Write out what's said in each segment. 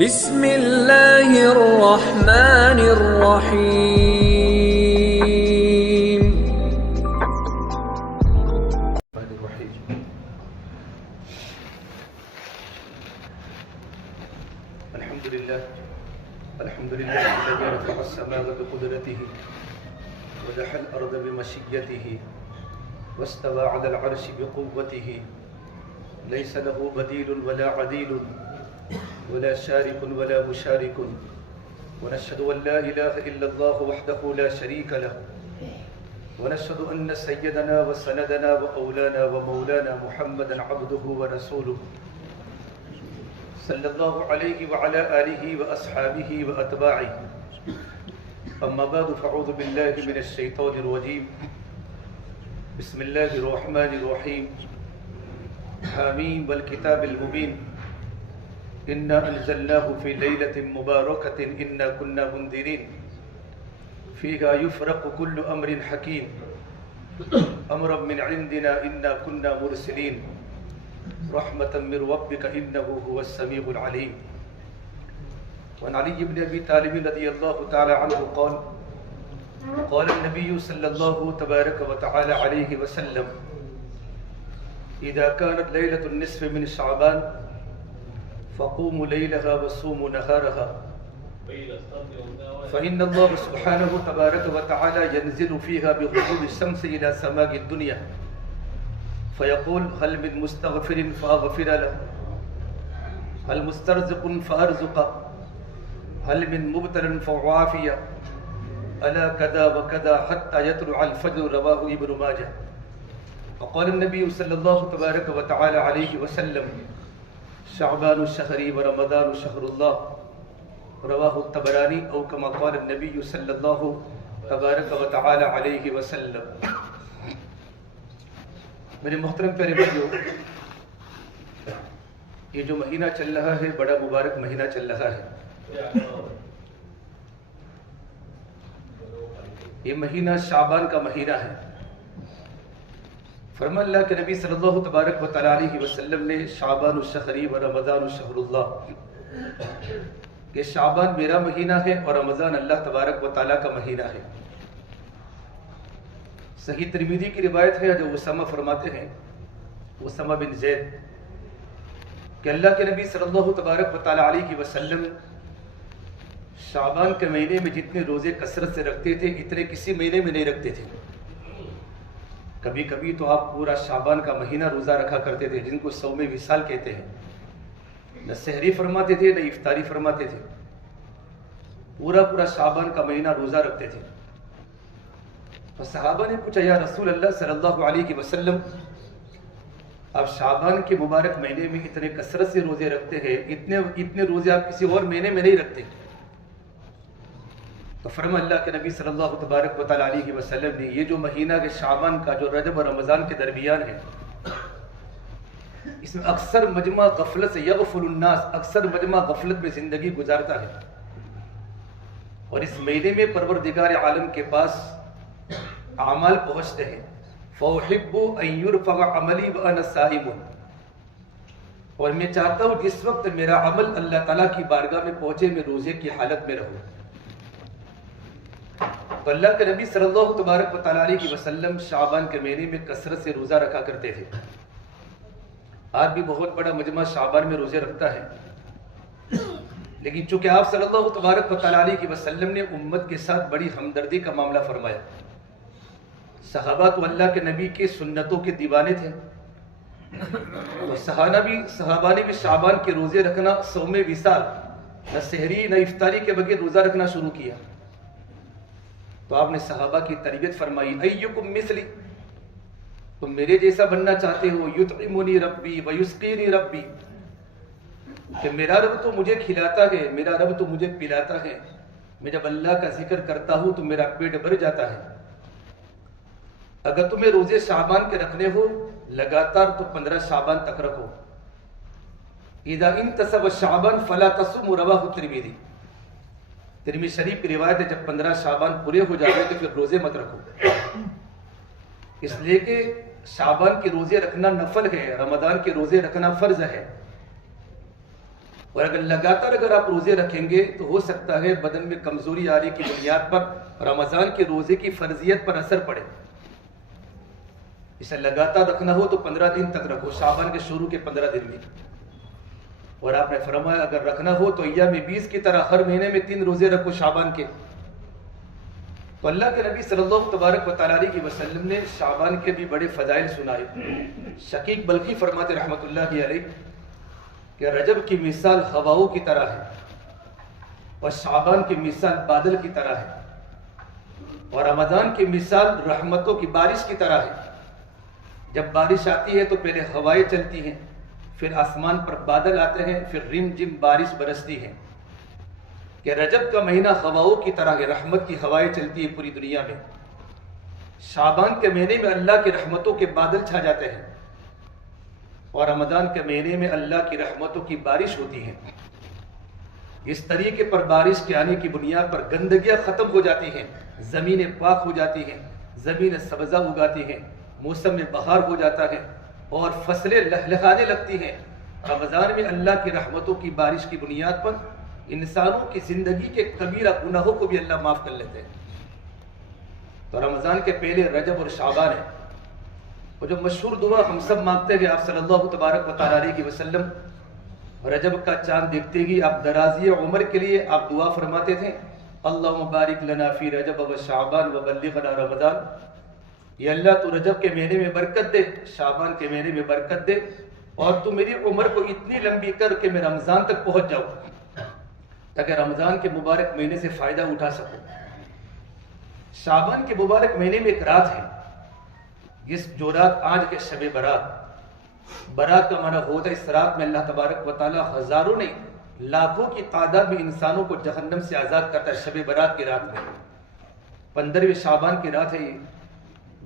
بسم اللہ الرحمن الرحیم۔ الحمد للہ الذي رفع السماء بقدرته ودح الارض بمشيته واستوى على العرش بقوته ليس له بديل ولا عديل ولا شارك ولا مشارك ونشهد أن لا إله إلا الله وحده لا شريك له ونشهد أن سيدنا وسندنا وأولانا ومولانا محمدا عبده ورسوله صلى الله عليه وعلى آله وأصحابه وأتباعه أما بعد فأعوذ بالله من الشيطان الرجيم بسم الله الرحمن الرحيم حميم والكتاب المبين إنا أنزلناه في ليلة مباركة إنا كنا منذرين فيها يفرق كل أمر حكيم أمرا من عندنا إنا كنا مرسلين رحمة من ربك إنه هو السميع العليم. وعن علي بن أبي طالب رضي الله تعالى عنه قال النبي صلى الله تبارك وتعالى عليه وسلم إذا كانت ليلة النصف من شعبان فقوموا ليلها وصوموا نهارها فإن الله سبحانه تبارك وتعالى ينزل فيها بغروب الشمس إلى سماء الدنيا فيقول هل من مستغفر فأغفر له هل مسترزق فأرزقه هل من مبتل فأعافيه ألا كذا وكذا حتى يطلع الفجر رواه ابن ماجه. وقال النبي صلى الله تبارك وتعالى عليه وسلم شعبان الشهر ورمضان شهر الله رواه الطبراني او كما قال النبي صلى الله تبارك وتعالى عليه وسلم. میرے محترم پیارے بھائیو، یہ جو مہینہ چل رہا ہے بڑا مبارک مہینہ چل رہا ہے. یہ مہینہ شعبان کا مہینہ ہے. فرمان اللہ کے نبی صلی اللہ تبارک و تعالی علیہ وسلم نے شعبان الشہر و رمضان الشہر اللہ، کہ شعبان میرا مہینہ ہے اور رمضان اللہ تبارک و تعالی کا مہینہ ہے. صحیح ترمذی کی روایت ہے جو اسامہ فرماتے ہیں، اسامہ بن زید، کہ اللہ کے نبی صلی اللہ تبارک و تعالی علیہ وسلم شعبان کے مہینے میں جتنے روزے کثرت سے رکھتے تھے اتنے کسی مہینے میں نہیں رکھتے تھے. کبھی کبھی تو آپ پورا شعبان کا مہینہ روزہ رکھا کرتے تھے، جن کو صوم وصال کہتے ہیں. نہ سحری فرماتے تھے نہ افطاری فرماتے تھے، پورا شعبان کا مہینہ روزہ رکھتے تھے. تو صحابہ نے پوچھا یا رسول اللہ صلی اللہ علیہ وسلم، آپ شعبان کے مبارک مہینے میں اتنے کثرت سے روزے رکھتے ہیں، اتنے روزے آپ کسی اور مہینے میں نہیں رکھتے. تو فرما اللہ کے نبی صلی اللہ تبارک و تعالی علیہ وسلم نے یہ جو مہینہ کے شعبان کا جو رجب اور رمضان کے درمیان ہے، اس میں اکثر مجمع غفلت سے یغفل الناس، اکثر مجمع غفلت میں زندگی گزارتا ہے. اور اس مہینے میں پروردگار عالم کے پاس اعمال پہنچتے ہیں. فَأُحِبُّ أَن يُرْفَعَ عَمَلِي وَأَنَا صَائِمٌ، اور میں چاہتا ہوں جس وقت میرا عمل اللہ تعالیٰ کی بارگاہ میں پہنچے میں روزے کی حالت میں رہوں. تو اللہ کے نبی صلی اللہ تبارک و تعالی علیہ وسلم شعبان کے مہینے میں کثرت سے روزہ رکھا کرتے تھے. آج بھی بہت بڑا مجمع شعبان میں روزے رکھتا ہے، لیکن چونکہ آپ صلی اللہ تبارک و تعالی علیہ وسلم نے امت کے ساتھ بڑی ہمدردی کا معاملہ فرمایا. صحابہ تو اللہ کے نبی کے سنتوں کے دیوانے تھے، تو صحابہ نے بھی شعبان کے روزے رکھنا، صوم وصال، نہ سحری نہ افطاری کے بغیر روزہ رکھنا شروع کیا. تو آپ نے صحابہ کی تربیت فرمائی، ایکم مثلی، تم میرے جیسا بننا چاہتے ہو، یطعمنی ربی ویسقینی ربی، کہ میرا رب تو مجھے کھلاتا ہے، میرا رب تو مجھے پلاتا ہے. میں جب اللہ کا ذکر کرتا ہوں تو میرا پیٹ بھر جاتا ہے. اگر تمہیں روزے شعبان کے رکھنے ہو لگاتار تو 15 شعبان تک رکھو. اذا انتصف شعبان فلا تصوموا رواہ الترمذی، ترمذی شریف کی روایت ہے جب 15 شعبان پورے ہو جائے تو پھر روزے مت رکھو، اس لیے کہ شعبان کے روزے رکھنا نفل ہے، رمضان کے روزے رکھنا فرض ہے. اور اگر لگاتار اگر آپ روزے رکھیں گے تو ہو سکتا ہے بدن میں کمزوری آنے کی بنیاد پر رمضان کے روزے کی فرضیت پر اثر پڑے. اسے لگاتار رکھنا ہو تو 15 دن تک رکھو، شعبان کے شروع کے 15 دن میں. اور آپ نے فرمایا اگر رکھنا ہو تو ایام 20 کی طرح ہر مہینے میں 3 روزے رکھو شعبان کے. تو اللہ کے نبی صلی اللہ تبارک و تعالیٰ علیہ وسلم نے شعبان کے بھی بڑے فضائل سنائے. شقیق بلخی فرماتے رحمۃ اللہ علیہ کہ رجب کی مثال ہواؤں کی طرح ہے اور شعبان کی مثال بادل کی طرح ہے اور رمضان کی مثال رحمتوں کی بارش کی طرح ہے. جب بارش آتی ہے تو پہلے ہوائیں چلتی ہیں، پھر آسمان پر بادل آتے ہیں، پھر رم جم بارش برستی ہے. کہ رجب کا مہینہ ہواؤں کی طرح ہے، رحمت کی ہوائیں چلتی ہے پوری دنیا میں. شعبان کے مہینے میں اللہ کی رحمتوں کے بادل چھا جاتے ہیں اور رمضان کے مہینے میں اللہ کی رحمتوں کی بارش ہوتی ہے. اس طریقے پر بارش کے آنے کی بنیاد پر گندگیاں ختم ہو جاتی ہیں، زمینیں پاک ہو جاتی ہیں، زمینیں سبزہ اگاتی ہیں، موسم میں بہار ہو جاتا ہے اور فصلیں لہلہانے لگتی ہیں. رمضان میں اللہ کی رحمتوں کی بارش کی بنیاد پر انسانوں کی زندگی کے کبیرہ گناہوں کو بھی اللہ معاف کر لیتے ہیں. تو رمضان کے پہلے رجب اور شعبان ہے. وہ جو مشہور دعا ہم سب مانگتے ہیں، آپ صلی اللہ تبارک و تعالیٰ علیہ وسلم رجب کا چاند دیکھتے ہی آپ درازی عمر کے لیے آپ دعا فرماتے تھے، اللہم بارک لنا فی رجب و شعبان و بلغنا رمضان. یا اللہ تو رجب کے مہینے میں برکت دے، شعبان کے مہینے میں برکت دے اور تو میری عمر کو اتنی لمبی کر کہ میں رمضان تک پہنچ جاؤں تاکہ رمضان کے مبارک مہینے سے فائدہ اٹھا سکوں. شعبان کے مبارک مہینے میں ایک رات ہے، جو رات آج کے شب برات. برات کا معنی ہوتا ہے اس رات میں اللہ تبارک و تعالیٰ ہزاروں نہیں لاکھوں کی تعداد میں انسانوں کو جہنم سے آزاد کرتا ہے. شب برات کی رات میں 15ویں شعبان کی رات ہے، یہ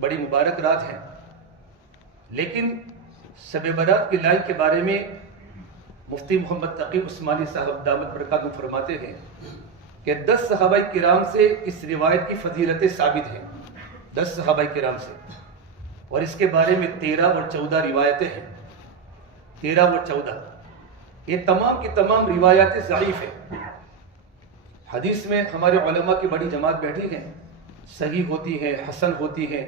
بڑی مبارک رات ہے. لیکن شب برات کی لائن کے بارے میں مفتی محمد تقی عثمانی صاحب دامت برکاتہ فرماتے ہیں کہ 10 صحابہ کرام سے اس روایت کی فضیلتیں ثابت ہیں. 10 صحابہ کرام سے، اور اس کے بارے میں 13 اور 14 روایتیں ہیں. 13 اور 14 یہ تمام کی تمام روایات ضعیف ہیں. حدیث میں ہمارے علماء کی بڑی جماعت بیٹھی ہے، صحیح ہوتی ہے، حسن ہوتی ہے،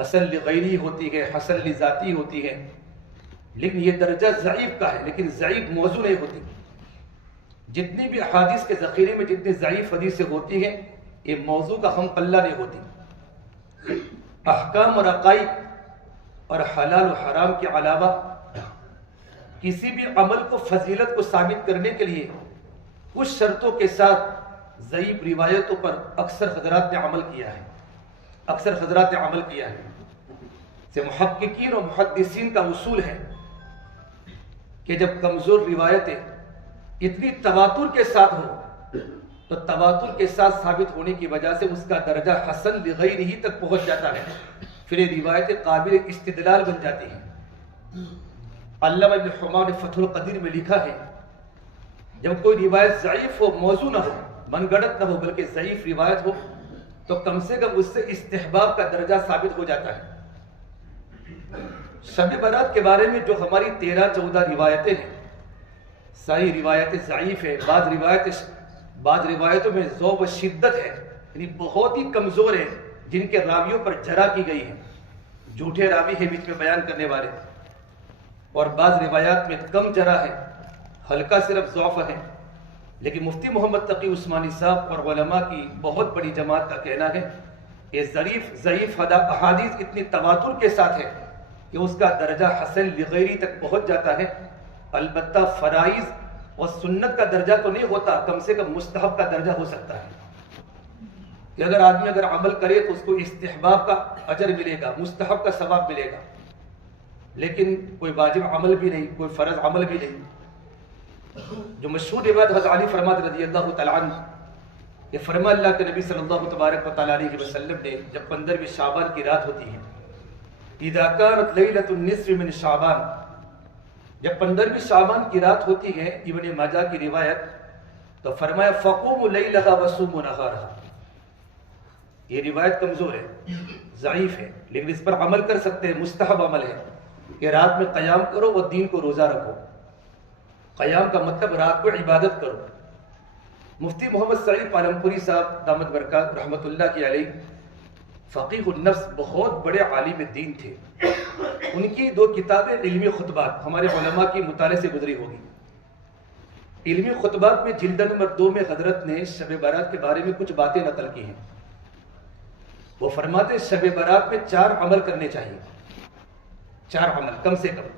حسن لغیری ہوتی ہے، حسن لذاتی ہوتی ہے، لیکن یہ درجہ ضعیف کا ہے. لیکن ضعیف موضوع نہیں ہوتی. جتنی بھی احادیث کے ذخیرے میں جتنی ضعیف حدیثیں ہوتی ہیں یہ موضوع کا ہم پلہ نہیں ہوتی. احکام اور عقائد اور حلال و حرام کے علاوہ کسی بھی عمل کو فضیلت کو ثابت کرنے کے لیے کچھ شرطوں کے ساتھ ضعیف روایتوں پر اکثر حضرات نے عمل کیا ہے. اکثر حضرات نے عمل کیا ہے. سے محققین اور محدثین کا اصول ہے کہ جب کمزور روایتیں اتنی تواتر کے ساتھ ہو تو تواتر کے ساتھ ثابت ہونے کی وجہ سے اس کا درجہ حسن لغیرہ ہی تک پہنچ جاتا ہے، پھر یہ روایتیں قابل استدلال بن جاتی ہیں. علامہ ابن حمام نے فتح القدیر میں لکھا ہے جب کوئی روایت ضعیف ہو، موضوع نہ ہو، من گڑت نہ ہو، بلکہ ضعیف روایت ہو تو کم سے کم اس سے استحباب کا درجہ ثابت ہو جاتا ہے. شب برات کے بارے میں جو ہماری 13-14 روایتیں ہیں ساری روایتیں ضعیف ہے. بعض روایتوں میں ذوب و شدت ہے، یعنی بہت ہی کمزور ہے، جن کے راویوں پر جرح کی گئی ہے، جھوٹے راوی ہے بیچ میں بیان کرنے والے. اور بعض روایات میں کم جرح ہے، ہلکا صرف ضعف ہے. لیکن مفتی محمد تقی عثمانی صاحب اور علماء کی بہت بڑی جماعت کا کہنا ہے یہ ضعیف احادیث اتنی تواتر کے ساتھ ہے کہ اس کا درجہ حسن لغیری تک پہنچ جاتا ہے. البتہ فرائض اور سنت کا درجہ تو نہیں ہوتا، کم سے کم مستحب کا درجہ ہو سکتا ہے کہ اگر آدمی عمل کرے تو اس کو استحباب کا اجر ملے گا، مستحب کا ثواب ملے گا. لیکن کوئی واجب عمل بھی نہیں، کوئی فرض عمل بھی نہیں. جو مشہور روایت حضرت علی فرماتے رضی اللہ تعالیٰ عنہ، یہ فرما اللہ کے نبی صلی اللہ تبارک و تعالیٰ علیہ وسلم نے جب 15ویں شعبان کی رات ہوتی ہے، اذا كانت لیلۃ النصف من شعبان، جب 15ویں شعبان کی رات ہوتی ہے، ابن ماجہ کی روایت، تو فرمایا فقوموا لیلھا وصوموا نہارھا. یہ روایت کمزور ہے، ضعیف ہے، لیکن اس پر عمل کر سکتے ہیں، مستحب عمل ہے کہ رات میں قیام کرو اور دین کو روزہ رکھو. قیام کا مطلب رات کو عبادت کرو. مفتی محمد سعید پالمپوری صاحب دامت برکات رحمۃ اللہ کی علیہ فقیہ النفس بہت بڑے عالم دین تھے. ان کی 2 کتابیں علمی خطبات ہمارے علماء کی مطالعے سے گزری ہوگی. علمی خطبات میں جلد نمبر 2 میں حضرت نے شب برات کے بارے میں کچھ باتیں نقل کی ہیں. وہ فرماتے ہیں شب برات میں 4 عمل کرنے چاہیے. 4 عمل کم سے کم.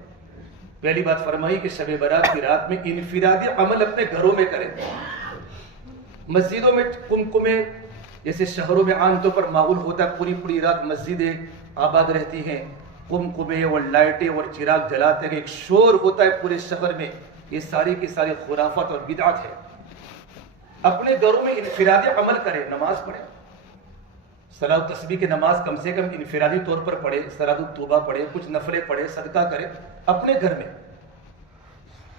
پہلی بات فرمائی کہ شب برات کی رات میں انفرادی عمل اپنے گھروں میں کریں. مسجدوں میں کمکمے جیسے شہروں میں عام طور پر معمول ہوتا ہے پوری رات مسجدیں آباد رہتی ہیں, کمکمے اور لائٹیں اور چراغ جلاتے ہیں, ایک شور ہوتا ہے پورے شہر میں. یہ ساری کی ساری خرافات اور بدعت ہے. اپنے گھروں میں انفرادی عمل کریں, نماز پڑھیں, صلاۃ تسبیح کی نماز کم سے کم انفرادی طور پر پڑھے, صلاۃ التوبہ پڑھے, کچھ نفلیں پڑھے, صدقہ کرے اپنے گھر میں.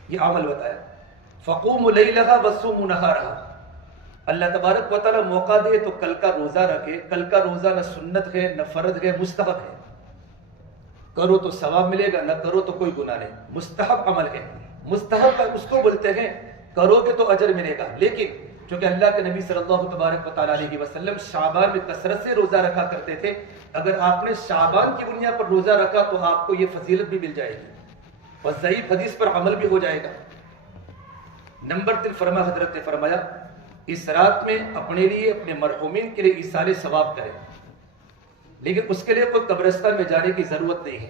یہ عمل بتایا. فقوموا لیلھا وصوموا نہارھا. اللہ تبارک و تعالیٰ موقع دے تو کل کا روزہ رکھے. کل کا روزہ نہ سنت ہے نہ فرض ہے, مستحب ہے. کرو تو ثواب ملے گا, نہ کرو تو کوئی گناہ نہیں. مستحب عمل ہے. مستحب کا اس کو بولتے ہیں کرو گے تو اجر ملے گا. لیکن چونکہ اللہ کے نبی صلی اللہ تبارک و تعالیٰ علیہ وسلم شعبان میں کثرت سے روزہ رکھا کرتے تھے, اگر آپ نے شعبان کی بنیاد پر روزہ رکھا تو آپ کو یہ فضیلت بھی مل جائے گی اور ضعیف حدیث پر عمل بھی ہو جائے گا. نمبر 3 حضرت نے فرمایا اس رات میں اپنے لیے اپنے مرحومین کے لیے ایصال ثواب کریں, لیکن اس کے لیے کوئی قبرستان میں جانے کی ضرورت نہیں ہے.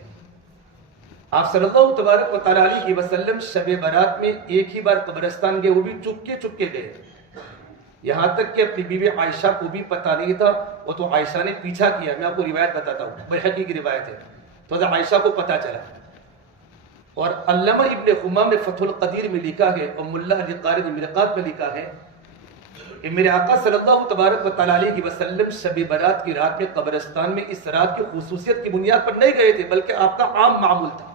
آپ صلی اللہ تبارک و تعالیٰ علیہ وسلم شب برات میں ایک ہی بار قبرستان گئے, وہ بھی چپکے گئے. یہاں تک کہ اپنی بیوی عائشہ کو بھی پتہ نہیں تھا, وہ تو عائشہ نے پیچھا کیا. میں آپ کو روایت بتاتا ہوں, بیہقی کی روایت ہے. تو حضرت عائشہ کو پتہ چلا. اور علامہ ابن حمام نے فتح القدیر میں لکھا ہے اور ملا علی قاری نے مرقات میں لکھا ہے کہ میرے آقا صلی اللہ تبارک و تعالیٰ علیہ وسلم شب برات کی رات میں قبرستان میں اس رات کی خصوصیت کی بنیاد پر نہیں گئے تھے, بلکہ آپ کا عام معمول تھا.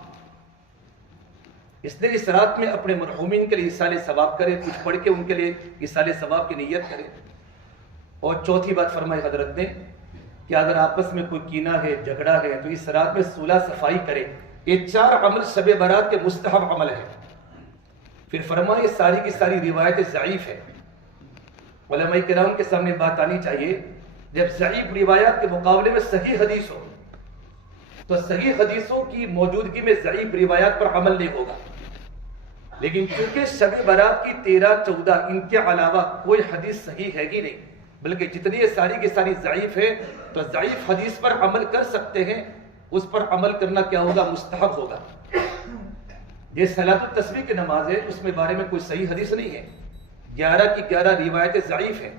اس نے اس رات میں اپنے مرحومین کے لیے ایصال ثواب کرے, کچھ پڑھ کے ان کے لیے ایصال ثواب کی نیت کرے. اور چوتھی بات فرمائی حضرت نے کہ اگر آپس میں کوئی کینہ ہے, جھگڑا ہے, تو اس رات میں صلح صفائی کرے. یہ 4 عمل شب برات کے مستحب عمل ہے. پھر فرمایا یہ ساری کی ساری روایتیں ضعیف ہے. علماء کرام کے سامنے بات آنی چاہیے, جب ضعیف روایات کے مقابلے میں صحیح حدیث ہو تو صحیح حدیثوں کی موجودگی میں ضعیف روایات پر عمل نہیں ہوگا. لیکن چونکہ شب برات کی 13-14 ان کے علاوہ کوئی حدیث صحیح ہے ہی نہیں, بلکہ جتنی یہ ساری کی ساری ضعیف ہے, تو ضعیف حدیث پر عمل کر سکتے ہیں. اس پر عمل کرنا کیا ہوگا, مستحب ہوگا. یہ صلاۃ التسبیح کی نماز ہے, اس میں بارے میں کوئی صحیح حدیث نہیں ہے. 11 کی 11 روایتیں ضعیف ہیں,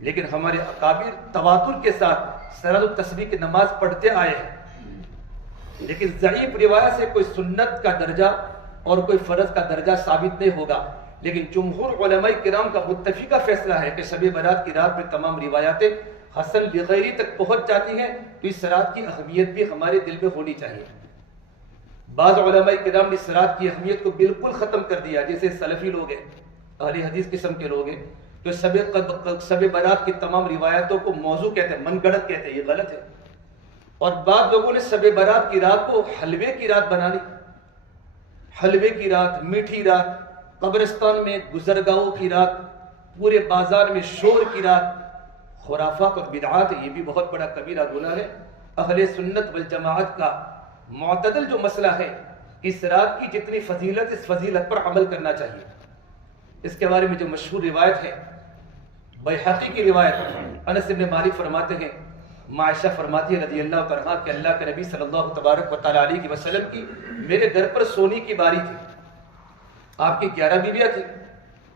لیکن ہمارے اکابر تواتر کے ساتھ صلاۃ التسبیح کی نماز پڑھتے آئے ہیں. لیکن ضعیف روایت سے کوئی سنت کا درجہ اور کوئی فرض کا درجہ ثابت نہیں ہوگا. لیکن جمہور علماء کرام کا متفقہ فیصلہ ہے کہ شب برات کی رات میں تمام روایتیں حسن لغیری تک پہنچ جاتی ہیں, تو اس رات کی اہمیت بھی ہمارے دل میں ہونی چاہیے. بعض علماء کرام نے اس رات کی اہمیت کو بالکل ختم کر دیا, جیسے سلفی لوگ ہیں, اہل حدیث قسم کے لوگ ہیں, جو شب برات کی تمام روایتوں کو موضوع کہتے ہیں, من گڑت کہتے ہیں. یہ غلط ہے. اور بعض لوگوں نے شب برات کی رات کو حلوے کی رات بنا لی. حلوے کی رات, میٹھی رات, قبرستان میں گزرگاہوں کی رات, پورے بازار میں شور کی رات. خرافات اور بدعات, یہ بھی بہت بڑا کبیرہ گناہ ہے. اہل سنت والجماعت کا معتدل جو مسئلہ ہے, اس رات کی جتنی فضیلت, اس فضیلت پر عمل کرنا چاہیے. اس کے بارے میں جو مشہور روایت ہے, بیہقی کی روایت, انس بن مالک فرماتے ہیں, عائشہ فرماتی ہے رضی اللہ عنہا کہ اللہ کے نبی صلی اللہ تبارک و تعالیٰ علیہ وسلم کی میرے گھر پر سونے کی باری تھی. آپ کی 11 بیویاں تھیں,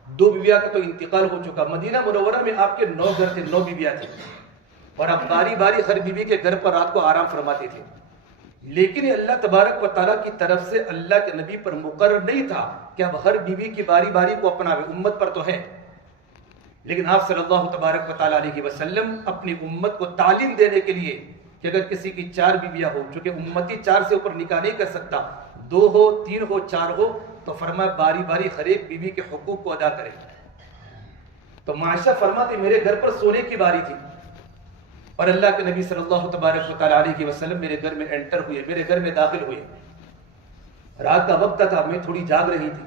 2 بیویاں کا تو انتقال ہو چکا. مدینہ منورہ میں آپ کے 9 گھر تھے, 9 بیویاں تھیں, اور آپ باری باری ہر بیوی کے گھر پر رات کو آرام فرماتے تھے. لیکن اللہ تبارک و تعالیٰ کی طرف سے اللہ کے نبی پر مقرر نہیں تھا کہ اب ہر بیوی کی باری باری کو اپناوے. امت پر تو ہے, لیکن آپ صلی اللہ تبارک و تعالیٰ علیہ وسلم اپنی امت کو تعلیم دینے کے لیے کہ اگر کسی کی 4 بیویاں ہو, چونکہ امتی 4 سے اوپر نکاح نہیں کر سکتا, 2 ہو, 3 ہو, 4 ہو, تو فرمایا باری باری ہر ایک بیوی کے حقوق کو ادا کرے. تو عائشہ فرماتی میرے گھر پر سونے کی باری تھی, اور اللہ کے نبی صلی اللہ تبارک و تعالیٰ علیہ وسلم میرے گھر میں انٹر ہوئے, میرے گھر میں داخل ہوئے. رات کا وقت تھا, میں تھوڑی جاگ رہی تھی.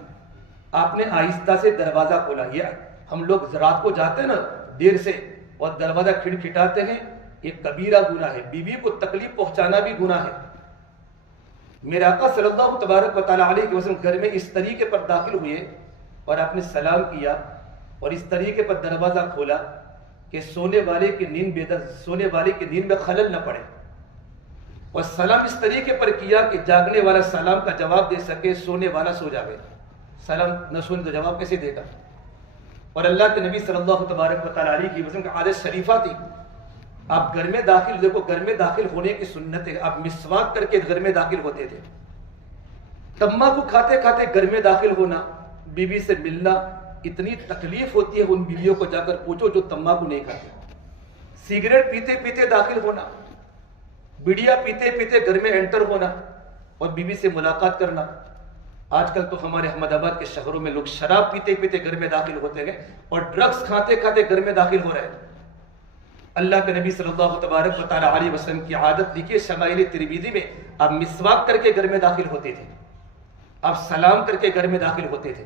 آپ نے آہستہ سے دروازہ کھولا. یہ ہم لوگ رات کو جاتے ہیں نا دیر سے اور دروازہ کھٹکھٹاتے ہیں، یہ کبیرہ گناہ ہے. بیوی کو تکلیف پہنچانا بھی گناہ ہے. میرے آقا صلی اللہ تبارک و تعالیٰ علیہ وسلم گھر میں اس طریقے پر داخل ہوئے اور آپ نے سلام کیا اور اس طریقے پر دروازہ کھولا کہ سونے والے کی نیند میں خلل نہ پڑے، اور سلام اس طریقے پر کیا کہ جاگنے والا سلام کا جواب دے سکے، سونے والا سو جاوے. سلام نہ سنے تو جواب کیسے دے گا؟ اور اللہ کے نبی صلی اللہ تبارک و تعالیٰ علیہ وسلم کا عادت شریفہ تھی. آپ گھر میں داخل، دیکھو گھر میں داخل ہونے کی سنت ہے، آپ مسواک کر کے گھر میں داخل ہوتے تھے. تمباکو کھاتے کھاتے گھر میں داخل ہونا، بیوی سے ملنا، اتنی تکلیف ہوتی ہے ان بیویوں کو جا کر پوچھو جو تمباکو نہیں کھاتے. سگریٹ پیتے پیتے داخل ہونا، بیڑیا پیتے پیتے گھر میں انٹر ہونا اور بیوی سے ملاقات کرنا. آج کل تو ہمارے احمد آباد کے شہروں میں لوگ شراب پیتے پیتے گھر میں داخل ہوتے ہیں اور ڈرگس کھاتے کھاتے گھر میں داخل ہو رہے ہیں. اللہ کے نبی صلی اللہ تبارک و تعالیٰ علیہ وسلم کی عادت دیکھیے، شمائل ترمذی میں آپ مسواک کر کے گھر میں داخل ہوتے تھے، آپ سلام کر کے گھر میں داخل ہوتے تھے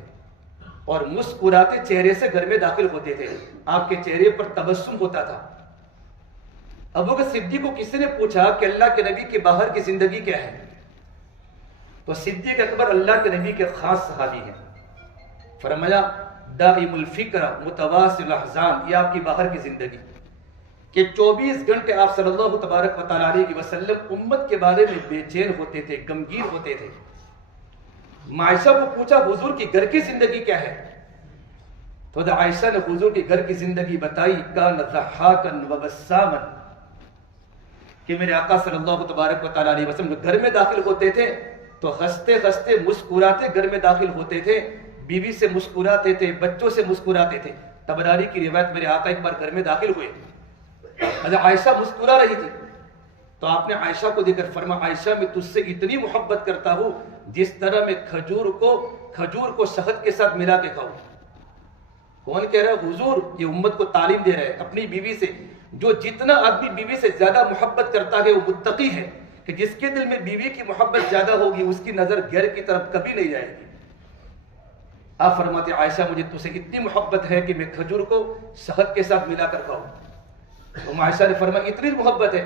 اور مسکراتے چہرے سے گھر میں داخل ہوتے تھے. آپ کے چہرے پر تبسم ہوتا تھا. ابو بکر صدیق کو کسی نے پوچھا کہ اللہ کے نبی کے باہر کی زندگی کیا ہے؟ تو صدیق اکبر اللہ کے نبی کے خاص صحابی ہیں. فرمایا دائم الفکر متواصل الاحزان، یہ آپ کی باہر کی زندگی کہ 24 گھنٹے آپ صلی اللہ تبارک و تعالیٰ علیہ وسلم امت کے بارے میں بے چین ہوتے تھے، غمگین ہوتے تھے. عائشہ کو پوچھا حضور کی گھر کی زندگی کیا ہے؟ تو عائشہ نے حضور کی گھر کی زندگی بتائی. کان ضحاکا وبساما، کہ میرے آقا صلی اللہ تبارک و تعالیٰ علیہ وسلم گھر میں داخل ہوتے تھے تو ہنستے ہنستے مسکراتے گھر میں داخل ہوتے تھے. بیوی سے مسکراتے تھے، بچوں سے مسکراتے تھے. طبرانی کی روایت، میرے آقا ایک بار گھر میں داخل ہوئے، حضرت عائشہ مسکرا رہی تھی تو آپ نے عائشہ کو دیکھ کر فرمایا عائشہ میں تجھ سے اتنی محبت کرتا ہوں جس طرح میں کھجور کو شہد کے ساتھ ملا کے کھاؤں. کون کہہ رہا ہے؟ حضور. یہ امت کو تعلیم دے رہے ہیں اپنی بیوی سے. جو جتنا آدمی بیوی سے زیادہ محبت کرتا ہے وہ متقی ہے، کہ جس کے دل میں بیوی کی محبت زیادہ ہوگی اس کی نظر غیر کی طرف کبھی نہیں جائے گی. آپ فرماتے عائشہ مجھے تجھ سے اتنی محبت ہے کہ میں کھجور کو شہد کے ساتھ ملا کر کھاؤں. تو عائشہ نے فرمایا اتنی محبت ہے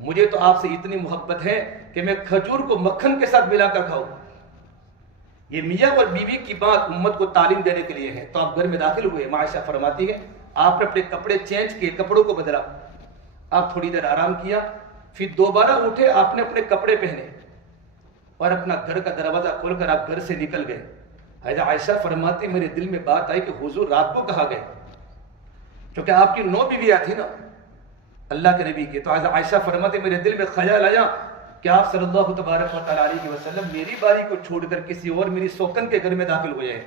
مجھے تو آپ سے اتنی محبت ہے کہ میں کھجور کو مکھن کے ساتھ ملا کر کھاؤں. یہ میاں اور بیوی کی بات امت کو تعلیم دینے کے لیے ہے. تو آپ گھر میں داخل ہوئے. عائشہ فرماتی ہے آپ نے اپنے کپڑے چینج کیے، کپڑوں کو بدلا، آپ تھوڑی دیر آرام کیا، پھر دوبارہ اٹھے، آپ نے اپنے کپڑے پہنے اور اپنا گھر کا دروازہ کھول کر آپ گھر سے نکل گئے. حضرت عائشہ فرماتی میرے دل میں بات آئی کہ حضور رات کو کہاں گئے، کیونکہ آپ کی 9 بیویاں تھیں نا اللہ کے نبی کی. تو حضرت عائشہ فرماتی میرے دل میں خیال آیا کہ آپ صلی اللہ تبارک و تعالیٰ علیہ وسلم میری باری کو چھوڑ کر کسی اور میری سوکن کے گھر میں داخل ہوئے ہیں.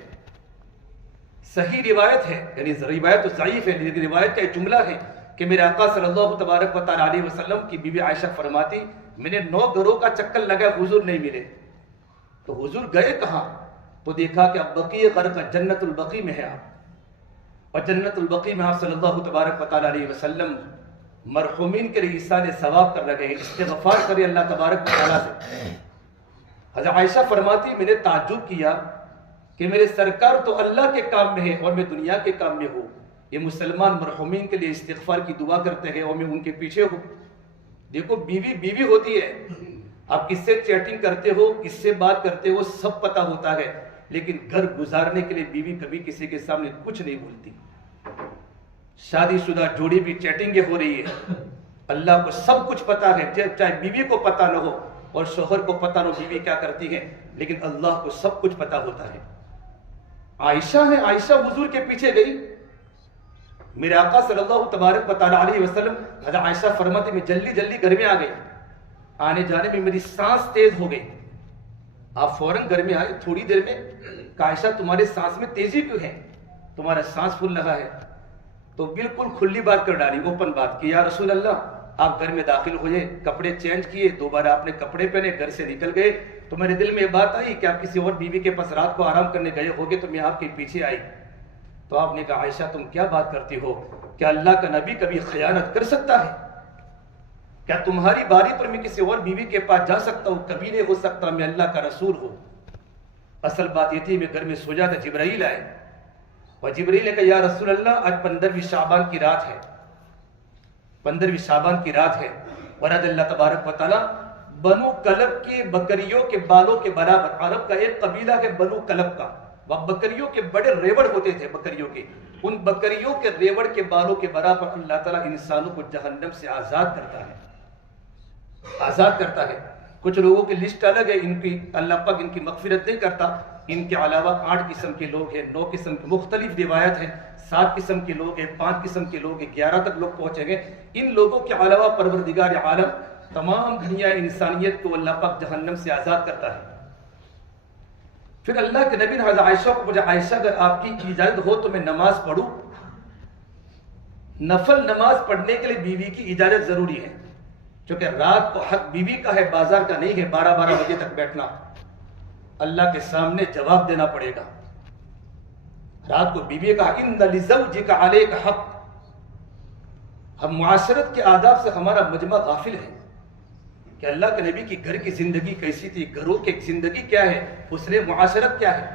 صحیح روایت ہے، یعنی روایت تو ضعیف ہے لیکن روایت کا ایک جملہ ہے کہ میرے آقا صلی اللہ تبارک و تعالیٰ علیہ وسلم کی بیوی عائشہ فرماتی میں نے 9 گھروں کا چکر لگا، حضور نہیں ملے. تو حضور گئے کہاں؟ تو دیکھا کہ اب بقیع غرق جنت البقیع میں ہے آپ، اور جنت البقیع میں آپ صلی اللہ تبارک و تعالیٰ علیہ وسلم مرحومین کے لیے ایصال ثواب کر رہے ہیں، استغفار کرے اللہ تبارک و تعالیٰ سے. حضرت عائشہ فرماتی میں نے تعجب کیا کہ میرے سرکار تو اللہ کے کام میں ہے اور میں دنیا کے کام میں ہوں. یہ مسلمان مرحومین کے لیے استغفار کی دعا کرتے ہیں اور میں ان کے پیچھے ہوں. دیکھو بیوی بیوی ہوتی ہے، آپ کس سے چیٹنگ کرتے ہو، کس سے بات کرتے ہو سب پتہ ہوتا ہے، لیکن گھر گزارنے کے لیے بیوی کبھی کسی کے سامنے کچھ نہیں بولتی. شادی شدہ جوڑی بھی چیٹنگیں ہو رہی ہے، اللہ کو سب کچھ پتا ہے، چاہے بیوی کو پتا نہ ہو اور شوہر کو پتا نہ ہو بیوی کیا کرتی ہے، لیکن اللہ کو سب کچھ پتا ہوتا ہے. عائشہ ہے، عائشہ حضور کے پیچھے گئی. میرے آقا صلی اللہ تبارک و تعالیٰ علیہ وسلم، حضرت عائشہ فرماتی میں جلدی جلدی گھر میں آ گئی. آنے جانے میں میری سانس تیز ہو گئی. آپ فوراً گھر میں آئے تھوڑی دیر میں کہ عائشہ تمہارے سانس میں تیزی کیوں ہے، تمہارا سانس پھول لگا ہے. تو بالکل کھلی بات کر ڈالی، اوپن بات کی، یا رسول اللہ آپ گھر میں داخل ہوئے، کپڑے چینج کیے، دوبارہ آپ نے کپڑے پہنے، گھر سے نکل گئے، تو میرے دل میں یہ بات آئی کہ آپ کسی اور بیوی کے پاس رات کو آرام کرنے گئے ہوگے تو میں آپ کے پیچھے آئی. تو آپ نے کہا عائشہ تم کیا بات کرتی ہو، کیا اللہ کا نبی کبھی خیانت کر سکتا ہے؟ کیا تمہاری باری پر میں کسی اور بیوی کے پاس جا سکتا ہوں؟ کبھی نہیں ہو سکتا، میں اللہ کا رسول ہوں. اصل بات یہ تھی میں گھر میں سو جاتا، جبرائیل آئے اور جبرائیل نے کہا یا رسول اللہ آج 15ویں شعبان کی رات ہے، 15ویں شعبان کی رات ہے، اور آج اللہ تبارک و تعالیٰ بنو کلب کے بکریوں کے بالوں کے برابر، عرب کا ایک قبیلہ ہے بنو کلب کا، وہ بکریوں کے بڑے ریوڑ ہوتے تھے بکریوں کے، ان بکریوں کے ریوڑ کے بالوں کے برابر اللہ تعالیٰ انسانوں کو جہنم سے آزاد کرتا ہے، آزاد کرتا ہے۔ کچھ لوگوں کی لسٹ الگ ہے، ان کی اللہ پاک ان کی مغفرت نہیں کرتا، ان کے علاوہ 8 قسم کے لوگ ہیں، 9 قسم کی مختلف روایت ہیں، 7 قسم کے لوگ ہیں، 5 قسم کے لوگ ہیں، 11 تک لوگ پہنچے گئے۔ ان لوگوں کے علاوہ پروردگار عالم تمام دنیا انسانیت کو اللہ پاک جہنم سے آزاد کرتا ہے۔ پھر اللہ کے نبی نے حضرت عائشہ کو پوچھا عائشہ اگر آپ کی اجازت ہو تو میں نماز پڑھوں؟ نفل نماز پڑھنے کے لیے بیوی کی اجازت ضروری ہے، چونکہ رات کو حق بیوی کا ہے، بازار کا نہیں ہے۔ 12 بجے تک بیٹھنا، اللہ کے سامنے جواب دینا پڑے گا۔ رات کو بیوی کا ان لزوجک علیک حق۔ ہم معاشرت کے آداب سے ہمارا مجمع غافل ہے کہ اللہ کے نبی کی گھر کی زندگی کیسی تھی، گھروں کی زندگی کیا ہے، حسن معاشرت کیا ہے۔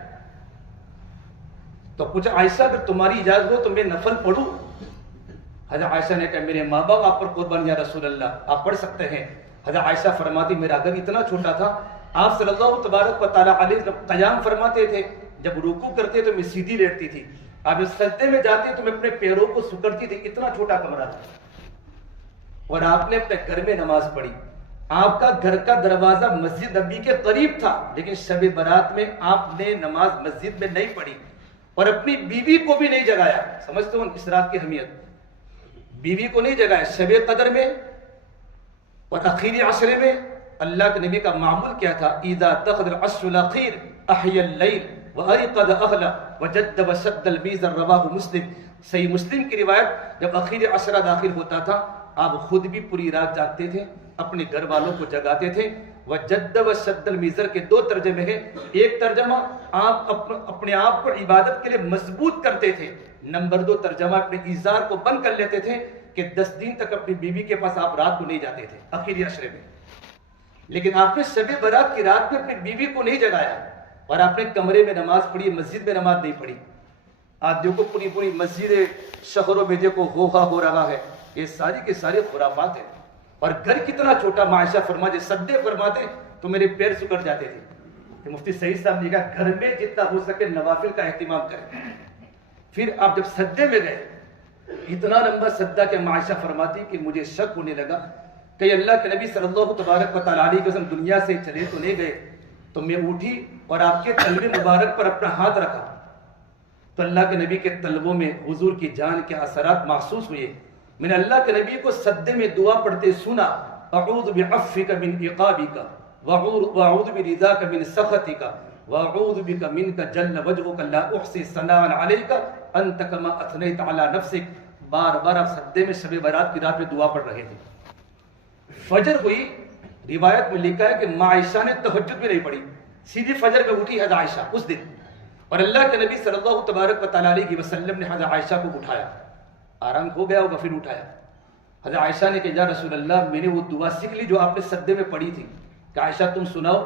تو پوچھا عائشہ اگر تمہاری اجازت ہو تو میں نفل پڑھوں؟ حضرت عائشہ نے کہا میرے ماں باپ آپ پر قربان یا رسول اللہ، آپ پڑھ سکتے ہیں۔ حضرت عائشہ فرماتی میرا گھر اتنا چھوٹا تھا، آپ صلی اللہ تبارک و تعالیٰ علیہ جب قیام فرماتے تھے، جب رکوع کرتے تو میں سیدھی لیٹتی تھی، آپ اس سجدے میں جاتے تو میں اپنے پیروں کو سکڑتی تھی، اتنا چھوٹا کمرہ تھا۔ اور آپ نے اپنے گھر میں نماز پڑھی، آپ کا گھر کا دروازہ مسجد نبی کے قریب تھا، لیکن شب برات میں آپ نے نماز مسجد میں نہیں پڑھی اور اپنی بیوی کو بھی نہیں جگایا۔ سمجھتے ہو اس رات کی اہمیت؟ بیوی کو نہیں جگایا۔ شب قدر میں اور اخیری عشرے میں اللہ کے نبی کا معمول کیا تھا؟ اذا دخل العشر الاخیر احیا اللیل وایقظ اهله وجد وشد المیزر، رواہ مسلم۔ صحیح مسلم کی روایت، جب اخیری عشرہ داخل ہوتا تھا آپ خود بھی پوری رات جاگتے تھے، اپنے گھر والوں کو جگاتے تھے۔ وجد وشد المیزر کے 2 ترجمے ہیں، ایک ترجمہ آپ اپنے آپ کو عبادت کے لیے مضبوط کرتے تھے، نمبر 2 ترجمہ اپنے ایزار کو بند کر لیتے تھے کہ 10 دن تک اپنی بیوی کے پاس آپ رات کو نہیں جاتے تھے اخیری عشرے میں۔ لیکن آپ نے شب برات کی رات میں اپنی بیوی کو نہیں جگایا اور آپ نے کمرے میں نماز پڑھی، مسجد میں نماز نہیں پڑھی۔ آج دیکھو پوری مسجد شہروں میں دیکھو ہو رہا ہے، یہ ساری کے سارے خرافات ہیں۔ اور گھر کتنا چھوٹا، معائشہ فرماتے صدے فرماتے تو میرے پیر سکڑ جاتے تھے کہ مفتی سعید صاحب نے کہا گھر میں جتنا ہو سکے نوافل کا اہتمام کریں۔ پھر آپ جب سجدے میں گئے، اتنا لمبا سجدہ کہ معائشہ فرماتی کہ مجھے شک ہونے لگا کہ اللہ کے نبی صلی اللہ تبارک و تعالیٰ علیہ وسلم دنیا سے چلے تو نہیں گئے۔ تو میں اٹھی اور آپ کے تلوے مبارک پر اپنا ہاتھ رکھا تو اللہ کے نبی کے تلووں میں حضور کی جان کے اثرات محسوس ہوئے۔ میں نے اللہ کے نبی کو سجدے میں دعا پڑھتے سنا، اعوذ بعفوک من عقابک واعوذ برضاک من سخطک واعوذ بک منک جل وجهک لا احصی ثناء علیک انت کما اثنیت علی نفسک۔ بار بار آپ سجدے میں شب برات کی رات میں دعا پڑھ رہے تھے۔ فجر ہوئی، روایت میں لکھا ہے کہ ماں عائشہ نے تہجد بھی نہیں پڑھی، سیدھی فجر میں اٹھی حضرت عائشہ اس دن، اور اللہ کے نبی صلی اللہ تبارک و تعالیٰ علیہ وسلم نے حضرت عائشہ کو اٹھایا، آرام ہو گیا ہوگا پھر اٹھایا۔ حضرت عائشہ نے کہا یا رسول اللہ میں نے وہ دعا سیکھ لی جو آپ نے سجدے میں پڑھی تھی، کہ عائشہ تم سناؤ۔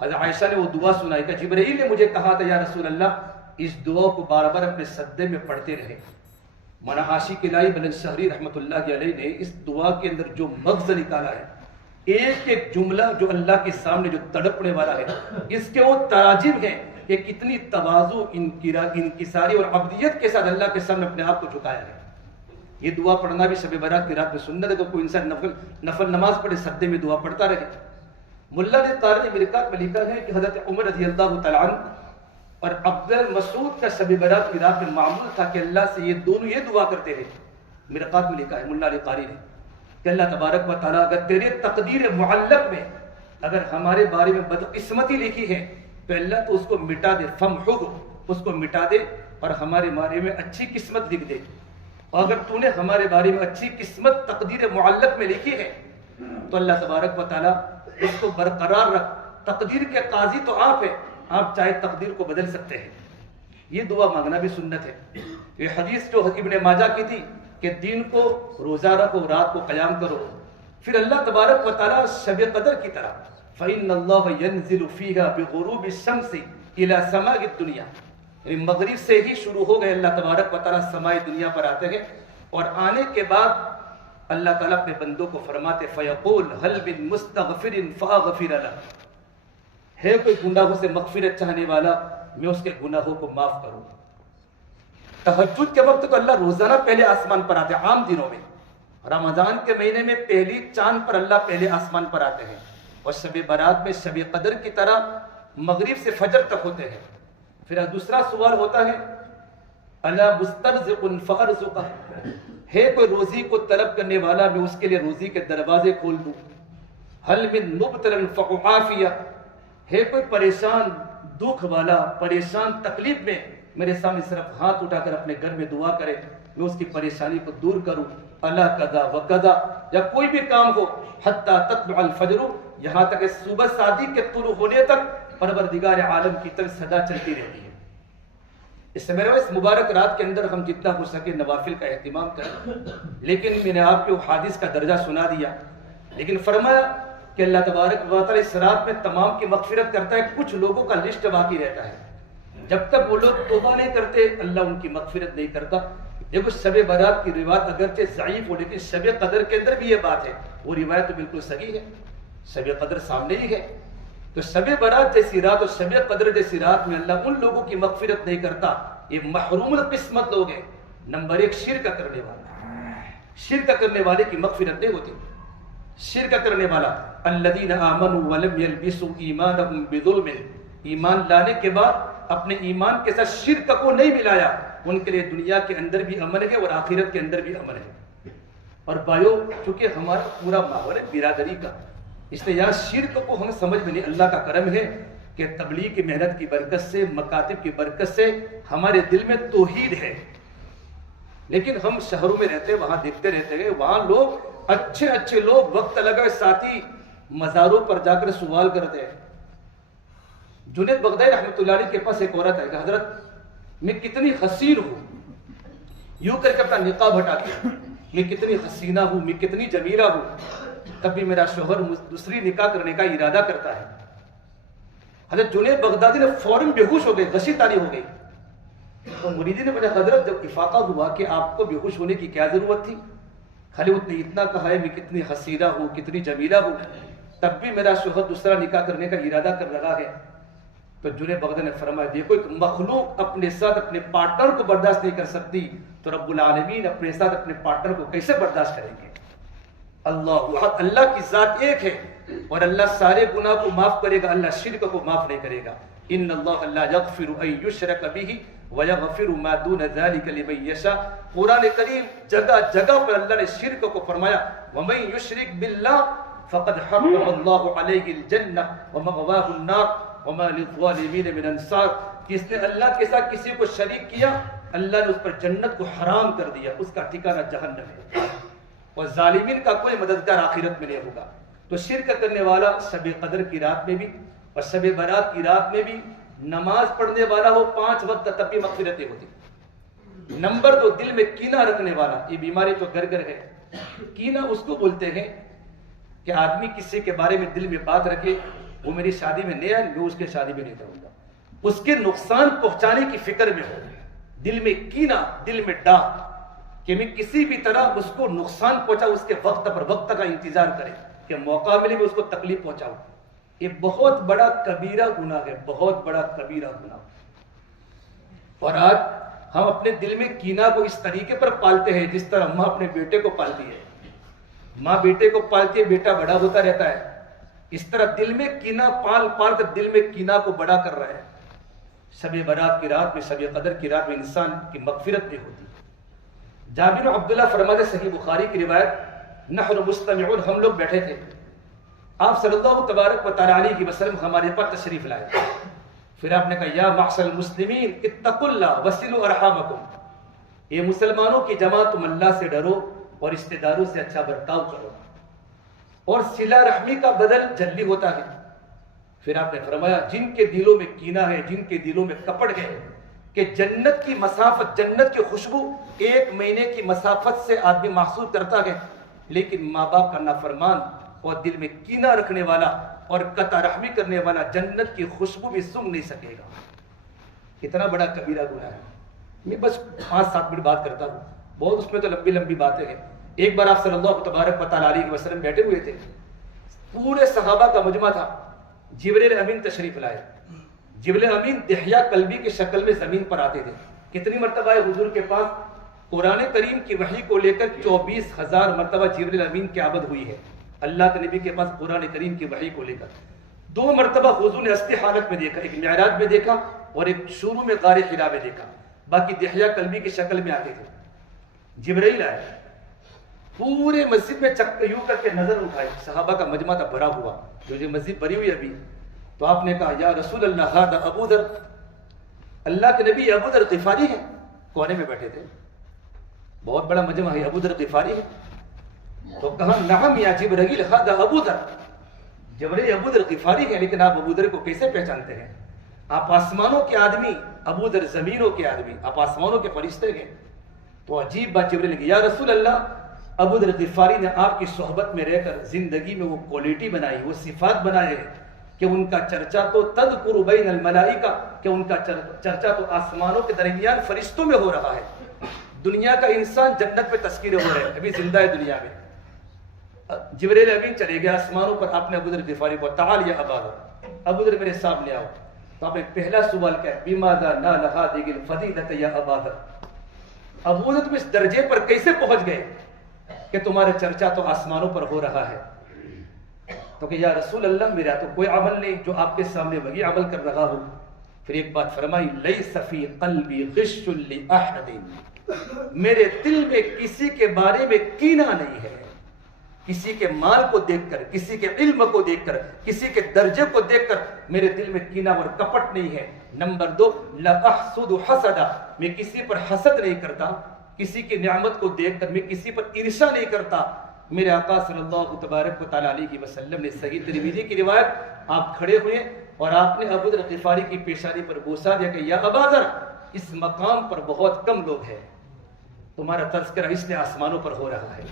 حضرت عائشہ نے وہ دعا سنائی کہ جبرائیل نے مجھے کہا تھا یا رسول اللہ اس دعا کو بار بار اپنے سجدے میں پڑھتے رہے۔ مولانا عاشق الہی بلند شہری رحمۃ اللہ علیہ نے اس دعا کے اندر جو مغز نکالا ہے، ایک ایک جملہ جو اللہ کے سامنے جو تڑپنے والا ہے، اس کے وہ تراجم ہیں کہ کتنی تواضع، انکساری اور عبدیت کے ساتھ اللہ کے سامنے اپنے آپ کو جھکایا ہے۔ یہ دعا پڑھنا بھی شب برات کی رات میں سنت ہے، تو کوئی انسان نفل نماز پڑھے سجدے میں دعا پڑھتا رہے۔ ملا نے تاریخ مرکات میں لکھا ہے کہ حضرت عمر رضی اللہ تعالیٰ عنہ اور عبد المسعود کا شب برات کی رات میں معمول تھا کہ اللہ سے یہ دونوں یہ دعا کرتے رہے۔ مرکات میں لکھا ہے ملا علی قاری نے کہ اللہ تبارک و تعالیٰ اگر تیرے تقدیر معلق میں اگر ہمارے بارے میں بدقسمتی لکھی ہے تو اللہ تو اس کو مٹا دے، فمحو، اس کو مٹا دے اور ہمارے بارے میں اچھی قسمت لکھ دے۔ اور اگر تو نے ہمارے بارے میں اچھی قسمت تقدیر معلق میں لکھی ہے تو اللہ تبارک و تعالیٰ اس کو برقرار رکھ۔ تقدیر کے قاضی تو آپ ہیں، آپ چاہے تقدیر کو بدل سکتے ہیں۔ یہ دعا مانگنا بھی سنت ہے۔ یہ حدیث جو ابن ماجہ کی تھی کہ دن کو روزہ رکھو، رات کو قیام کرو، پھر اللہ تبارک و تعالیٰ شب قدر کی طرح فَإِنَّ اللَّهَ يَنزِلُ فِيهَا بِغُرُوبِ الشَّمْسِ الى سماء الدنیا، یعنی مغرب سے ہی شروع ہو گئے، اللہ تبارک و تعالیٰ سماء دنیا پر آتے ہیں، اور آنے کے بعد اللہ تعالیٰ اپنے بندوں کو فرماتے فیقول هل من مستغفر فاغفر له، ہے کوئی گناہوں سے مغفرت چاہنے والا، میں اس کے گناہوں کو معاف کروں۔ تہجد کے وقت تو اللہ روزانہ پہلے آسمان پر آتے ہیں، عام دنوں میں، رمضان کے مہینے میں پہلی چاند پر اللہ پہلے آسمان پر آتے ہیں، اور شب برات میں شب قدر کی طرح مغرب سے فجر تک ہوتے ہیں۔ پھر دوسرا سوال ہوتا ہے الا مسترزق فارزقہ، ہے کوئی روزی کو طلب کرنے والا، میں اس کے لیے روزی کے دروازے کھول دوں۔ حل من مبتلا فعافیہ، ہے کوئی پریشان دکھ والا، پریشان تکلیف میں، میرے سامنے صرف ہاتھ اٹھا کر اپنے گھر میں دعا کرے، میں اس کی پریشانی کو دور کروں۔ اللہ قضا و قضا، یا کوئی بھی کام ہو، حتی تطلع الفجر، یہاں تک کہ صبح صادق کے طلوع ہونے تک پروردگار عالم کی طرف صدا چلتی رہتی ہے۔ اس سے میرے اس مبارک رات کے اندر ہم جتنا ہو سکے نوافل کا اہتمام کریں، لیکن میں نے آپ کو حادث کا درجہ سنا دیا، لیکن فرمایا کہ اللہ تبارک و تعالیٰ اس رات میں تمام کی مغفرت کرتا ہے، کچھ لوگوں کا لسٹ باقی رہتا ہے، جب تک وہ لوگ توبہ نہیں کرتے اللہ ان کی مغفرت نہیں کرتا۔ دیکھو شب برات کی روایت اگرچہ ضعیف ہو، لیکن شب قدر کے اندر بھی یہ بات ہے، وہ روایت تو بالکل صحیح ہے، شب قدر سامنے ہی ہے۔ تو شب برات جیسی رات اور شب قدر جیسی رات میں اللہ ان لوگوں کی مغفرت نہیں کرتا، یہ محروم القسمت لوگ ہیں۔ نمبر ایک شرک کرنے والا، شرک کرنے والے کی مغفرت نہیں ہوتی۔ شرک کرنے والا الذین آمنوا ولم یلبسوا ایمانهم بظلم، ایمان لانے کے بعد اپنے ایمان کے ساتھ شرک کو نہیں ملایا، ان کے لیے دنیا کے اندر بھی امن ہے اور آخرت کے اندر بھی امن ہے۔ اور بھائیو، چونکہ ہمارا پورا ماحول ہے برادری کا، اس لیے یہاں شرک کو ہم سمجھ میں نہیں، اللہ کا کرم ہے کہ تبلیغ کی محنت کی برکت سے، مکاتب کی برکت سے ہمارے دل میں توحید ہے، لیکن ہم شہروں میں رہتے ہیں، وہاں دیکھتے رہتے ہیں، وہاں لوگ اچھے لوگ وقت لگا ساتھی مزاروں پر جا کر سوال کرتے ہیں۔ جنید بغدادی رحمۃ اللہ علیہ کے پاس ایک عورت ہے کہ حضرت میں کتنی حسین ہوں، یوں کر کے اپنا نقاب ہٹا کے میں کتنی حسینہ ہوں، میں کتنی جمیلہ ہوں، تب بھی میرا شوہر دوسری نکاح کرنے کا ارادہ کرتا ہے۔ حضرت جنید بغدادی نے فوراً بے ہوش ہو گئے، غشی طاری ہو گئی۔ تو مریدی نے بڑے حضرت جب افاقہ ہوا کہ آپ کو بے ہوش ہونے کی کیا ضرورت تھی، خالی نے اتنا کہا ہے میں کتنی حسینہ ہوں، کتنی جمیلہ ہوں، تب بھی میرا شوہر دوسرا نکاح کرنے کا ارادہ کر رہا ہے۔ تو جنید بغدادی نے فرمایا دیکھو ایک مخلوق اپنے ساتھ اپنے پارٹنر کو برداشت نہیں کر سکتی، تو رب العالمین اپنے ساتھ اپنے پارٹنر کو کیسے برداشت کریں گے؟ اللہ کی ذات ایک ہے اور اللہ سارے گناہ کو معاف کرے گا، اللہ شرک کو معاف نہیں کرے گا۔ ان اللہ لا یغفر ان یشرک بہ ویغفر ما دون ذلک لمن یشاء، قرآن کریم جگہ جگہ پر اللہ نے شرک کو فرمایا ومن یشرک باللہ فقد حرم اللہ علیہ الجنہ ومأواہ النار وما للظالمین من انصار، جس نے اللہ کے ساتھ کسی کو شریک کیا اللہ نے اس پر جنت کو حرام کر دیا، اس کا ٹھکانہ جہنم ہے، اور ظالمین کا کوئی مددگار آخرت میں نہیں ہوگا۔ تو شرک کرنے والا شب قدر کی رات میں بھی اور شب برات کی رات میں بھی نماز پڑھنے والا ہو 5 وقت تب بھی مغفرتیں ہوتی۔ نمبر 2 دل میں کینہ رکھنے والا، یہ بیماری تو گھر گھر ہے۔ کینہ اس کو بولتے ہیں کہ آدمی کسی کے بارے میں دل میں بات رکھے، وہ میری شادی میں نہیں آئے، میں اس کے شادی میں نہیں کروں گا، اس کے نقصان پہنچانے کی فکر میں ہو، دل میں کینہ، دل میں ڈاہ کہ میں کسی بھی طرح اس کو نقصان پہنچا، اس کے وقت پر وقت کا انتظار کرے کہ موقع ملے میں اس کو تکلیف پہنچاؤں۔ یہ بہت بڑا کبیرہ گناہ ہے، بہت بڑا کبیرہ گناہ۔ اور آج ہم اپنے دل میں کینہ کو اس طریقے پر پالتے ہیں جس طرح ماں اپنے بیٹے کو پالتی ہے، ماں بیٹے کو پالتی ہے، بیٹا بڑا ہوتا رہتا ہے، اس طرح دل میں کینہ پال پال کر دل میں کینہ کو بڑا کر رہے ہیں۔ شب برات کی رات میں، شب قدر کی رات میں انسان کی مغفرت نہیں ہوتی۔ جابر عبداللہ فرماتے، صحیح بخاری کی روایت، نحن مستمعون، ہم لوگ بیٹھے تھے، آپ صلی اللہ تبارک و تعالیٰ علیہ وسلم ہمارے پاس تشریف لائے، پھر آپ نے کہا یا معشر المسلمین اتقوا اللہ وصلوا ارحامکم، یہ مسلمانوں کی جماعت، تم اللہ سے ڈرو اور رشتہ داروں سے اچھا برتاؤ کرو، اور صلہ رحمی کا بدل جلدی ہوتا ہے۔ پھر آپ نے فرمایا جن کے دلوں میں کینہ ہے، جن کے دلوں میں کپٹ ہے کہ جنت کی مسافت، جنت کی خوشبو 1 مہینے کی مسافت سے آدمی محسوس کرتا ہے، لیکن ماں باپ کا نافرمان اور دل میں کینہ رکھنے والا اور قطع رحمی کرنے والا جنت کی خوشبو بھی سونگھ نہیں سکے گا۔ کتنا بڑا کبیرہ گناہ ہے۔ میں بس 5-7 منٹ بات کرتا ہوں، بہت اس میں تو لمبی لمبی باتیں ہیں۔ ایک بار آپ صلی اللہ تبارک و تعالیٰ علیہ وسلم بیٹھے ہوئے تھے، پورے صحابہ کا مجمع تھا، جبریل امین تشریف لائے۔ جبریل امین دحیہ قلبی کی شکل میں زمین پر آتے تھے۔ کتنی مرتبہ ہے حضور کے پاس قرآن کریم کی وحی کو لے کر 24,000 مرتبہ جبریل امین کی آمد ہوئی ہے۔ اللہ کے نبی کے پاس قرآن کریم کی وحی کو لے کر 2 مرتبہ حضور نے اصلی حالت میں دیکھا، ایک معراج میں دیکھا اور ایک شروع میں غار حرا میں دیکھا، باقی دحیہ قلبی کی شکل میں آتے تھے۔ جبرائیل آئے، پورے مسجد میں یوں کر کے نظر اٹھائی، صحابہ کا مجمع تھا بھرا ہوا، جو یہ مسجد بھری ہوئی ابھی، تو آپ نے کہا یا رسول اللہ ھذا ابو ذر، اللہ کے نبی ابو ذر غفاری ہے، کونے میں بیٹھے تھے، بہت بڑا مجمع ہے، ابو ذر غفاری ہے؟ تو کہا نعم یا جبرائیل ھذا ابو ذر، جبرائیل ابو ذر غفاری ہے، لیکن آپ ابو ذر کو کیسے پہچانتے ہیں؟ آپ آسمانوں کے آدمی، ابو ذر زمینوں کے آدمی، آپ آسمانوں کے فرشتے ہیں۔ تو عجیب بات جبرائیل کی، یا رسول اللہ، ابو ذر غفاری نے آپ کی صحبت میں رہ کر زندگی میں وہ کوالٹی بنائی، وہ صفات بنائے ہیں کہ ان کا چرچا تو تذکر بین الملائکہ، کہ ان کا چرچا تو آسمانوں کے درمیان فرشتوں میں ہو رہا ہے۔ دنیا کا انسان جنت میں تذکرے ہو رہے ہیں، ابھی زندہ ہے دنیا میں۔ جبرائیل امین چلے گئے آسمانوں پر، آپ نے ابو ذر غفاری کو تعال یا ابا ذر، ابو ذر میرے سامنے آؤ۔ تو آپ نے پہلا سوال کیا ہے، بماذا نال هذه الفضیلۃ یا ابا ذر، ابو ذر تم اس درجے پر کیسے پہنچ گئے کہ تمہارا چرچا تو آسمانوں پر ہو رہا ہے؟ تو کہ یا رسول اللہ، میرا تو کوئی عمل نہیں، جو آپ کے سامنے وہی عمل کر رہا ہوں۔ پھر ایک بات فرمائی، لیس فی قلبی غش لاحد، میرے دل میں کسی کے بارے میں کینہ نہیں ہے، کسی کے مال کو دیکھ کر، کسی کے علم کو دیکھ کر، کسی کے درجے کو دیکھ کر میرے دل میں کینہ اور کپٹ نہیں ہے۔ نمبر 2، لا احسد حسدا، میں کسی پر حسد نہیں کرتا، کسی کی نعمت کو دیکھ کر میں کسی پر عرشا نہیں کرتا۔ میرے آقا صلی اللہ تبارک و تعالیٰ علیہ وسلم نے صحیح ترمذی کی روایت، آپ کھڑے ہوئے اور آپ نے ابو ذر غفاری کی پیشانی پر بوسہ دیا کہ یا ابا ذر، اس مقام پر بہت کم لوگ ہیں، تمہارا تذکرہ اس لیے آسمانوں پر ہو رہا ہے۔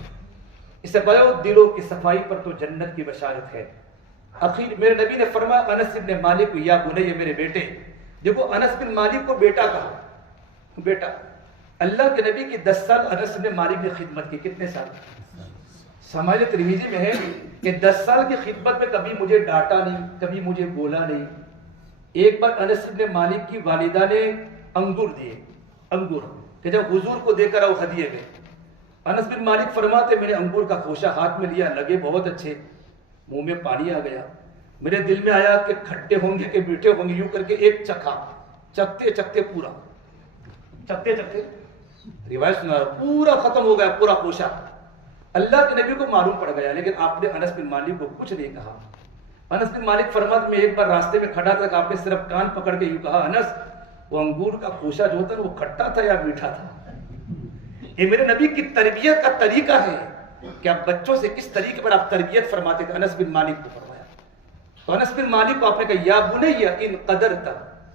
اسے بڑے دلوں کی صفائی پر تو جنت کی بشارت ہے۔ اخیر میرے نبی نے فرمایا انس بن مالک کو، یا بنی، میرے بیٹے، دیکھو انس بن مالک کو بیٹا کہا، بیٹا۔ اللہ کے نبی کی 10 سال انس بن مالک نے خدمت کی، کتنے سال؟ سماج ترمذی میں ہے کہ 10 سال کی خدمت میں کبھی مجھے ڈانٹا نہیں، کبھی مجھے بولا نہیں۔ ایک بار انس بن مالک کی والدہ نے انگور دیے، انگور کہ جب حضور کو دے کر آؤ ہدیے میں۔ انس بن مالک فرماتے میں نے انگور کا خوشہ ہاتھ میں لیا، لگے بہت اچھے، منہ میں پانی آ گیا، میرے دل میں آیا کہ کھٹے ہوں گے کہ میٹھے ہوں گے، یوں کر کے ایک چکھا، چکھتے چکھتے پورا، چکھتے چکھتے روایت سنا پورا ختم ہو گیا پورا خوشہ۔ اللہ کے نبی کو معلوم پڑ گیا، لیکن آپ نے انس بن مالک کو کچھ نہیں کہا۔ انس بن مالک فرماتے میں ایک بار راستے میں کھڑا تھا کہ آپ نے صرف کان پکڑ کے یوں کہا، انس، وہ انگور کا خوشہ جو ہوتا ہے وہ کھٹا تھا یا میٹھا تھا؟ یہ میرے نبی کی تربیت کا طریقہ ہے کہ آپ بچوں سے کس طریقے پر آپ تربیت فرماتے تھے۔ انس بن مالک کو فرمایا، تو انس بن مالک کو آپ نے کہا یا بنی ان قدرت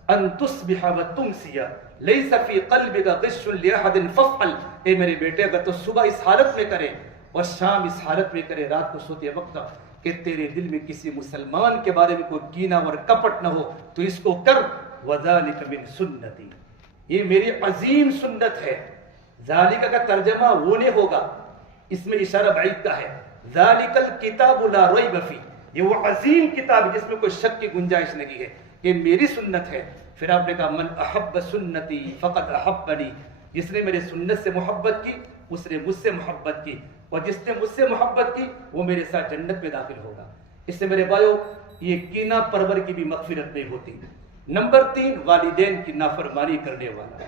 ان تصبح وتمسی لیس فی قلبک غش لاحد فافعل، اے میرے بیٹے اگر تو صبح اس حالت میں کرے اور شام اس حالت میں کرے، رات کو سوتے وقت، کہ تیرے دل میں کسی مسلمان کے بارے میں کوئی کینہ اور کپٹ نہ ہو، تو اس کو کر۔ وذالک من سنتی، یہ میری عظیم سنت ہے۔ ذالک کا ترجمہ وہ نہیں ہوگا، اس میں اشارہ بعید کا ہے۔ ذالک الکتاب لا ریب فیہ، یہ وہ عظیم کتاب جس میں کوئی شک کی گنجائش نہیں ہے، یہ میری سنت ہے۔ پھر آپ نے کہا من احب سنتی فقد احبنی، جس نے میرے سنت سے محبت کی اس نے مجھ سے محبت کی، اور جس نے مجھ سے محبت کی وہ میرے ساتھ جنت میں داخل ہوگا۔ اس سے میرے بھائیو یہ کینہ پرور کی بھی مغفرت نہیں ہوتی۔ نمبر 3، والدین کی نافرمانی کرنے والا۔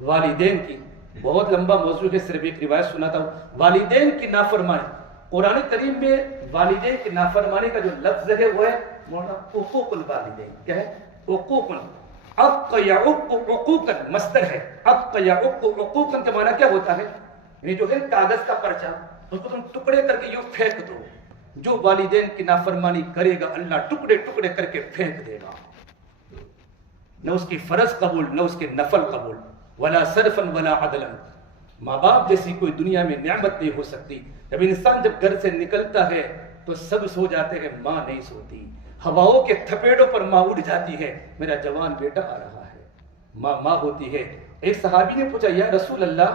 والدین کی بہت لمبا موضوع ہے، صرف ایک روایت سناتا ہوں۔ والدین کی نافرمانی، قرآن کریم میں والدین کی نافرمانی کا جو لفظ ہے وہ ہے حقوق الوالدین۔ کیا ہے؟ حقوق، عق یعق عقوقا مصدر ہے، عق یعق عقوقا کا معنی کیا ہوتا ہے؟ یعنی جو ہے کاغذ کا پرچہ، اس کو تم ٹکڑے کر کے یوں پھینک دو۔ جو والدین کی نافرمانی کرے گا اللہ ٹکڑے ٹکڑے کر کے پھینک دے گا، نہ اس کی فرض قبول نہ اس کے نفل قبول، ولا صرفا ولا عدلا۔ ماں باپ جیسی کوئی دنیا میں نعمت نہیں ہو سکتی۔ جب انسان جب گھر سے نکلتا ہے تو سب سو جاتے ہیں، ماں نہیں سوتی، ہواؤں کے تھپیڑوں پر ماں اٹھ جاتی ہے، میرا جوان بیٹا آ رہا ہے، ماں ہوتی ہے۔ ایک صحابی نے پوچھا، یا رسول اللہ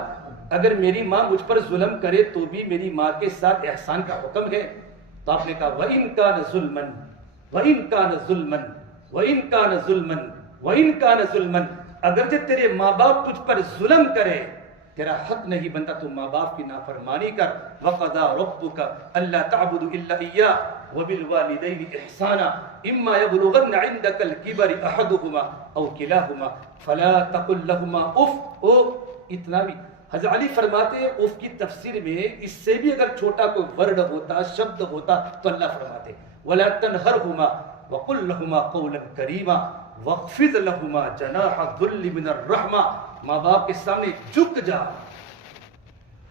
اگر میری ماں مجھ پر ظلم کرے تو بھی میری ماں کے ساتھ احسان کا حکم ہے؟ تو آپ نے کہا وَإِن كَانَ ظُلْمًا وَإِن كَانَ ظُلْمًا وَإِن كَانَ ظُلْمًا وَإِن كَانَ ظُلْمًا، اگرچہ تیرے ماں باپ تجھ پر ظلم کرے، تیرا حق نہیں بنتا تو ماں باپ کی نافرمانی کر۔ وَقَضَىٰ رَبُّكَ أَلَّا تَعْبُدُوا إِلَّا إِيَّاهُ وَبِالْوَالِدَيْنِ إِحْسَانًا إِمَّا يَبْلُغَنَّ عِندَكَ الْكِبَرَ أَحَدُهُمَا أَوْ كِلَاهُمَا فَلَا تَقُل لَّهُمَا أُفٍّ۔ اتنا بھی حضرت علی فرماتے ہیں اف کی تفسیر میں اس سے بھی اگر چھوٹا کوئی ورڈ ہوتا، شبد ہوتا تو اللہ فرماتے وَلَا تَنْهَرْهُمَا وَقُل لَّهُمَا قَوْلًا كَرِيمًا وَاخْفِضْ لَهُمَا جَنَاحَ الذُّلِّ مِنَ الرَّحْمَةِ، ماں باپ کے سامنے جھک جا،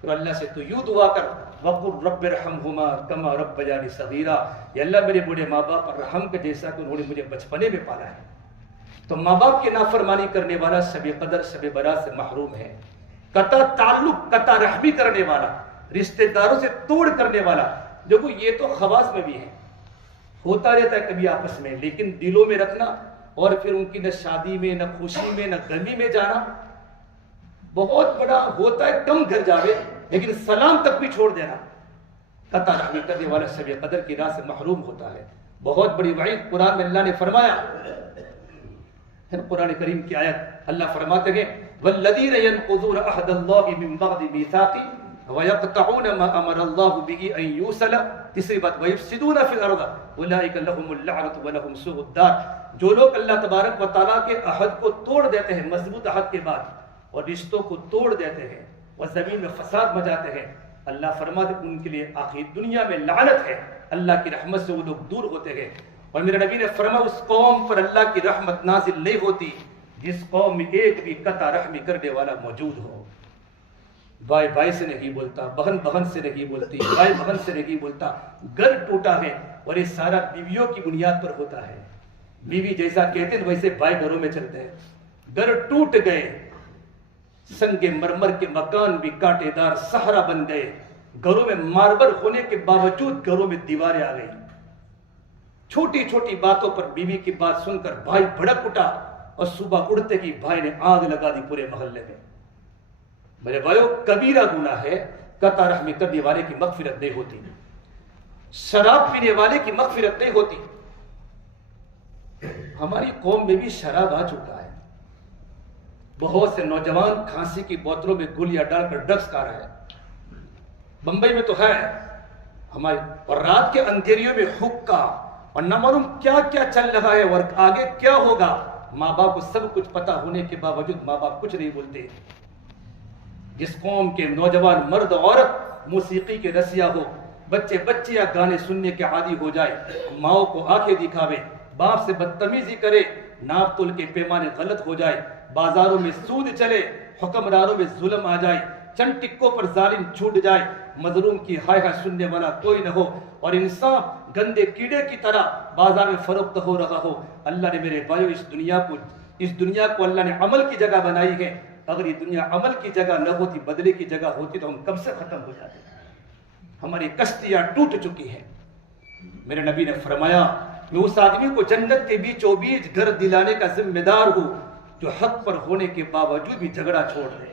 اور اللہ سے تو یوں دعا کر وَقُلْ رَبِّ ارْحَمْهُمَا كَمَا رَبَّيَانِي صَغِيرًا، یا اللہ میرے بوڑھے ماں باپ پر رحم کر جیسا کہ انہوں نے مجھے بچپنے میں پالا ہے۔ تو ماں باپ کی نافرمانی کرنے والا شب قدر شب برات سے محروم ہے، قطع تعلق قطع رحمی کرنے والا، رشتہ داروں سے توڑ کرنے والا۔ دیکھو یہ تو خواص میں بھی ہے، ہوتا رہتا ہے کبھی آپس میں، لیکن دلوں میں رکھنا اور پھر ان کی نہ شادی میں نہ خوشی میں نہ غمی میں جانا بہت بڑا ہوتا ہے، کم گھر جاوے لیکن سلام تک بھی چھوڑ دینا، قطع رحمی کرنے والا شب قدر کی رات سے محروم ہوتا ہے۔ بہت بڑی وعید قرآن میں اللہ نے فرمایا، قرآن کریم کی آیت اللہ فرماتے ہیں والذین ينقضون عہد اللہ من بعد میثاقہ وَيَقْطَعُونَ مَا أَمَرَ اللَّهُ بِهِ أَن يُوصَلَ، تیسری بات وَيُفْسِدُونَ فِي الْأَرْضِ أُولَٰئِكَ لَهُمُ اللَّعْنَةُ وَلَهُمْ سُوءُ الدَّارِ، جو لوگ اللہ تبارک و تعالیٰ کے عہد کو توڑ دیتے ہیں، مضبوط عہد کے بعد، اور رشتوں کو توڑ دیتے ہیں اور زمین میں فساد مچاتے ہیں، اللہ فرماتے ہیں ان کے لیے آخری دنیا میں لعنت ہے، اللہ کی رحمت سے وہ لوگ دور ہوتے ہیں۔ اور میرے نبی نے فرمایا اس قوم پر اللہ کی رحمت نازل نہیں ہوتی جس قوم میں ایک بھی قطع رحمی کرنے والا موجود ہو۔ بھائی بھائی سے نہیں بولتا، بہن بہن سے نہیں بولتی، بھائی بہن سے نہیں بولتا، گھر ٹوٹا ہے، اور یہ سارا بیویوں کی بنیاد پر ہوتا ہے۔ بیوی جیسا کہتے ہیں ویسے بھائی گھروں میں چلتے ہیں، گھر ٹوٹ گئے، سنگ مرمر کے مکان بھی کانٹے دار صحرا بن گئے، گھروں میں ماربل ہونے کے باوجود گھروں میں دیواریں آ گئی، چھوٹی چھوٹی باتوں پر بیوی کی بات سن کر بھائی بھڑک اٹھا اور صبح اڑتے ہی بھائی نے آگ لگا دی پورے محلے میں۔ میرے بھائیو کبیرہ گناہ ہے، قطع رحمی کرنے والے کی مغفرت نہیں ہوتی، شراب پینے والے کی مغفرت نہیں ہوتی۔ ہماری قوم میں بھی شراب آ چکا ہے، بہت سے نوجوان کھانسی کی بوتلوں میں گولیاں ڈال کر ڈرگس کھا رہے ہیں، بمبئی میں تو ہے ہمارے، اور رات کے اندھیریوں میں حقہ اور نہ معلوم کیا کیا چل رہا ہے اور آگے کیا ہوگا۔ ماں باپ کو سب کچھ پتا ہونے کے باوجود ماں باپ کچھ نہیں بولتے۔ جس قوم کے نوجوان مرد عورت موسیقی کے رسیا ہو، بچے بچیاں گانے سننے کے عادی ہو جائے، ماؤں کو آنکھیں دکھاوے، باپ سے بدتمیزی کرے، ناپ تول کے پیمانے غلط ہو جائے، بازاروں میں سود چلے، حکمرانوں میں ظلم آ جائے، چند ٹکوں پر ظالم چھوٹ جائے، مظلوم کی ہائے ہائے سننے والا کوئی نہ ہو، اور انصاف گندے کیڑے کی طرح بازار میں فروخت ہو رہا ہو۔ اللہ نے میرے بھائیو اس دنیا کو اللہ نے عمل کی جگہ بنائی ہے، اگر یہ دنیا عمل کی جگہ نہ ہوتی، بدلے کی جگہ ہوتی تو ہم کب سے ختم ہو جاتے۔ ہماری کشتیاں ٹوٹ چکی ہیں۔ میرے نبی نے فرمایا میں اس آدمی کو جنت کے بیچوں بیچ گھر دلانے کا ذمہ دار ہوں جو حق پر ہونے کے باوجود بھی جھگڑا چھوڑ رہے،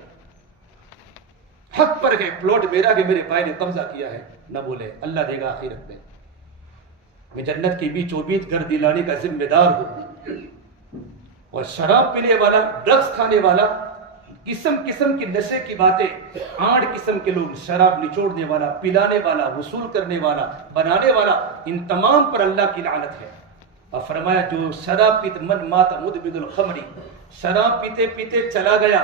حق پر ہے، پلاٹ میرا کہ میرے بھائی نے قبضہ کیا ہے، نہ بولے، اللہ دے گا آخرت میں۔ میں جنت کے بیچوں بیچ گھر دلانے کا ذمہ دار ہوں، اور شراب پینے والا، ڈرگس کھانے والا، قسم قسم کی نشے کی باتیں، 8 قسم کے لوگ، شراب نچوڑنے والا، پلانے والا، وصول کرنے والا، بنانے والا، ان تمام پر اللہ کی لعنت ہے۔ اور فرمایا جو شراب پیتے، من مات مدمن الخمر، شراب پیتے پیتے چلا گیا،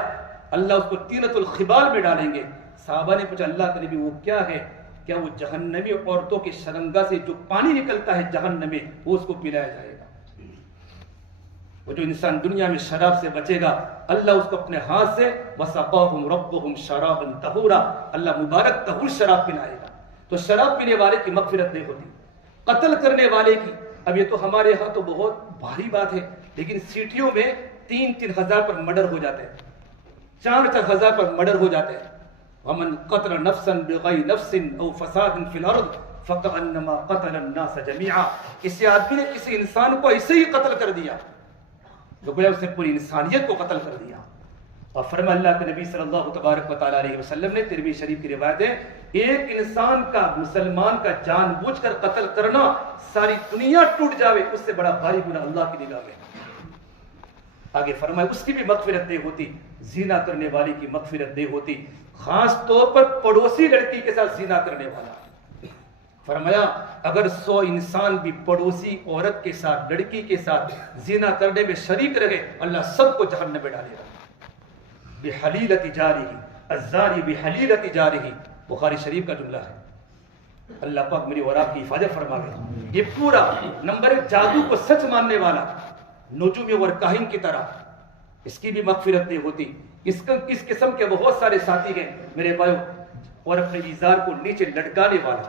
اللہ اس کو تینۃ الخبال میں ڈالیں گے۔ صحابہ نے پوچھا اللہ کے نبی وہ کیا ہے؟ کیا وہ جہنمی عورتوں کی شرنگا سے جو پانی نکلتا ہے جہنم میں وہ اس کو پلایا جائے گا؟ وہ جو انسان دنیا میں شراب سے بچے گا، اللہ اس کو اپنے ہاتھ سے وَسَقَاهُمْ رَبُّهُمْ شَرَابًا طَهُورًا، اللہ مبارک طہور شراب پلائے گا۔ تو شراب پینے والے کی مغفرت نہیں ہوتی، قتل کرنے والے کی، اب یہ تو ہمارے ہاں تو بہت بھاری بات ہے، لیکن سٹیوں میں 3-3 ہزار پر مرڈر ہو جاتے ہیں، 4-4 ہزار پر مرڈر ہو جاتے ہیں۔ وَمَنْ قَتَلَ نَفْسًا بِغَيْرِ نَفْسٍ أَوْ فَسَادٍ فِي الْأَرْضِ فَكَأَنَّمَا قَتَلَ النَّاسَ جَمِيعًا، کسی آدمی نے کسی انسان کو ایسے ہی قتل کر دیا تو گویا اس نے پوری انسانیت کو قتل کر دیا. اور فرمایا اللہ کے نبی صلی اللہ تبارک و تعالیٰ علیہ وسلم نے، ترمذی شریف کی روایت ہے، ایک انسان کا، مسلمان کا جان بوجھ کر قتل کرنا ساری دنیا ٹوٹ جاوے اس سے بڑا بھاری گناہ اللہ کی نگاہ میں. آگے فرمایا اس کی بھی مغفرت نہیں ہوتی، زنا کرنے والی کی مغفرت نہیں ہوتی، خاص طور پر پڑوسی لڑکی کے ساتھ زنا کرنے والا. فرمایا اگر 100 انسان بھی پڑوسی عورت کے ساتھ، لڑکی کے ساتھ زنا کرنے میں شریک رہے، اللہ سب کو جہنم میں ڈالے گا. بحلیلۃ جارہ، الزانی بحلیلۃ جارہ، بخاری شریف کا جملہ ہے. اللہ پاک میری اور آپ کی حفاظت فرمائے. یہ پورا نمبر 1 جادو کو سچ ماننے والا، نجوم اور کاہن کی طرح، اس کی بھی مغفرت نہیں ہوتی. اس قسم کے بہت سارے ساتھی ہیں میرے بھائیو. اور اپنے ازار کو نیچے لٹکانے والا،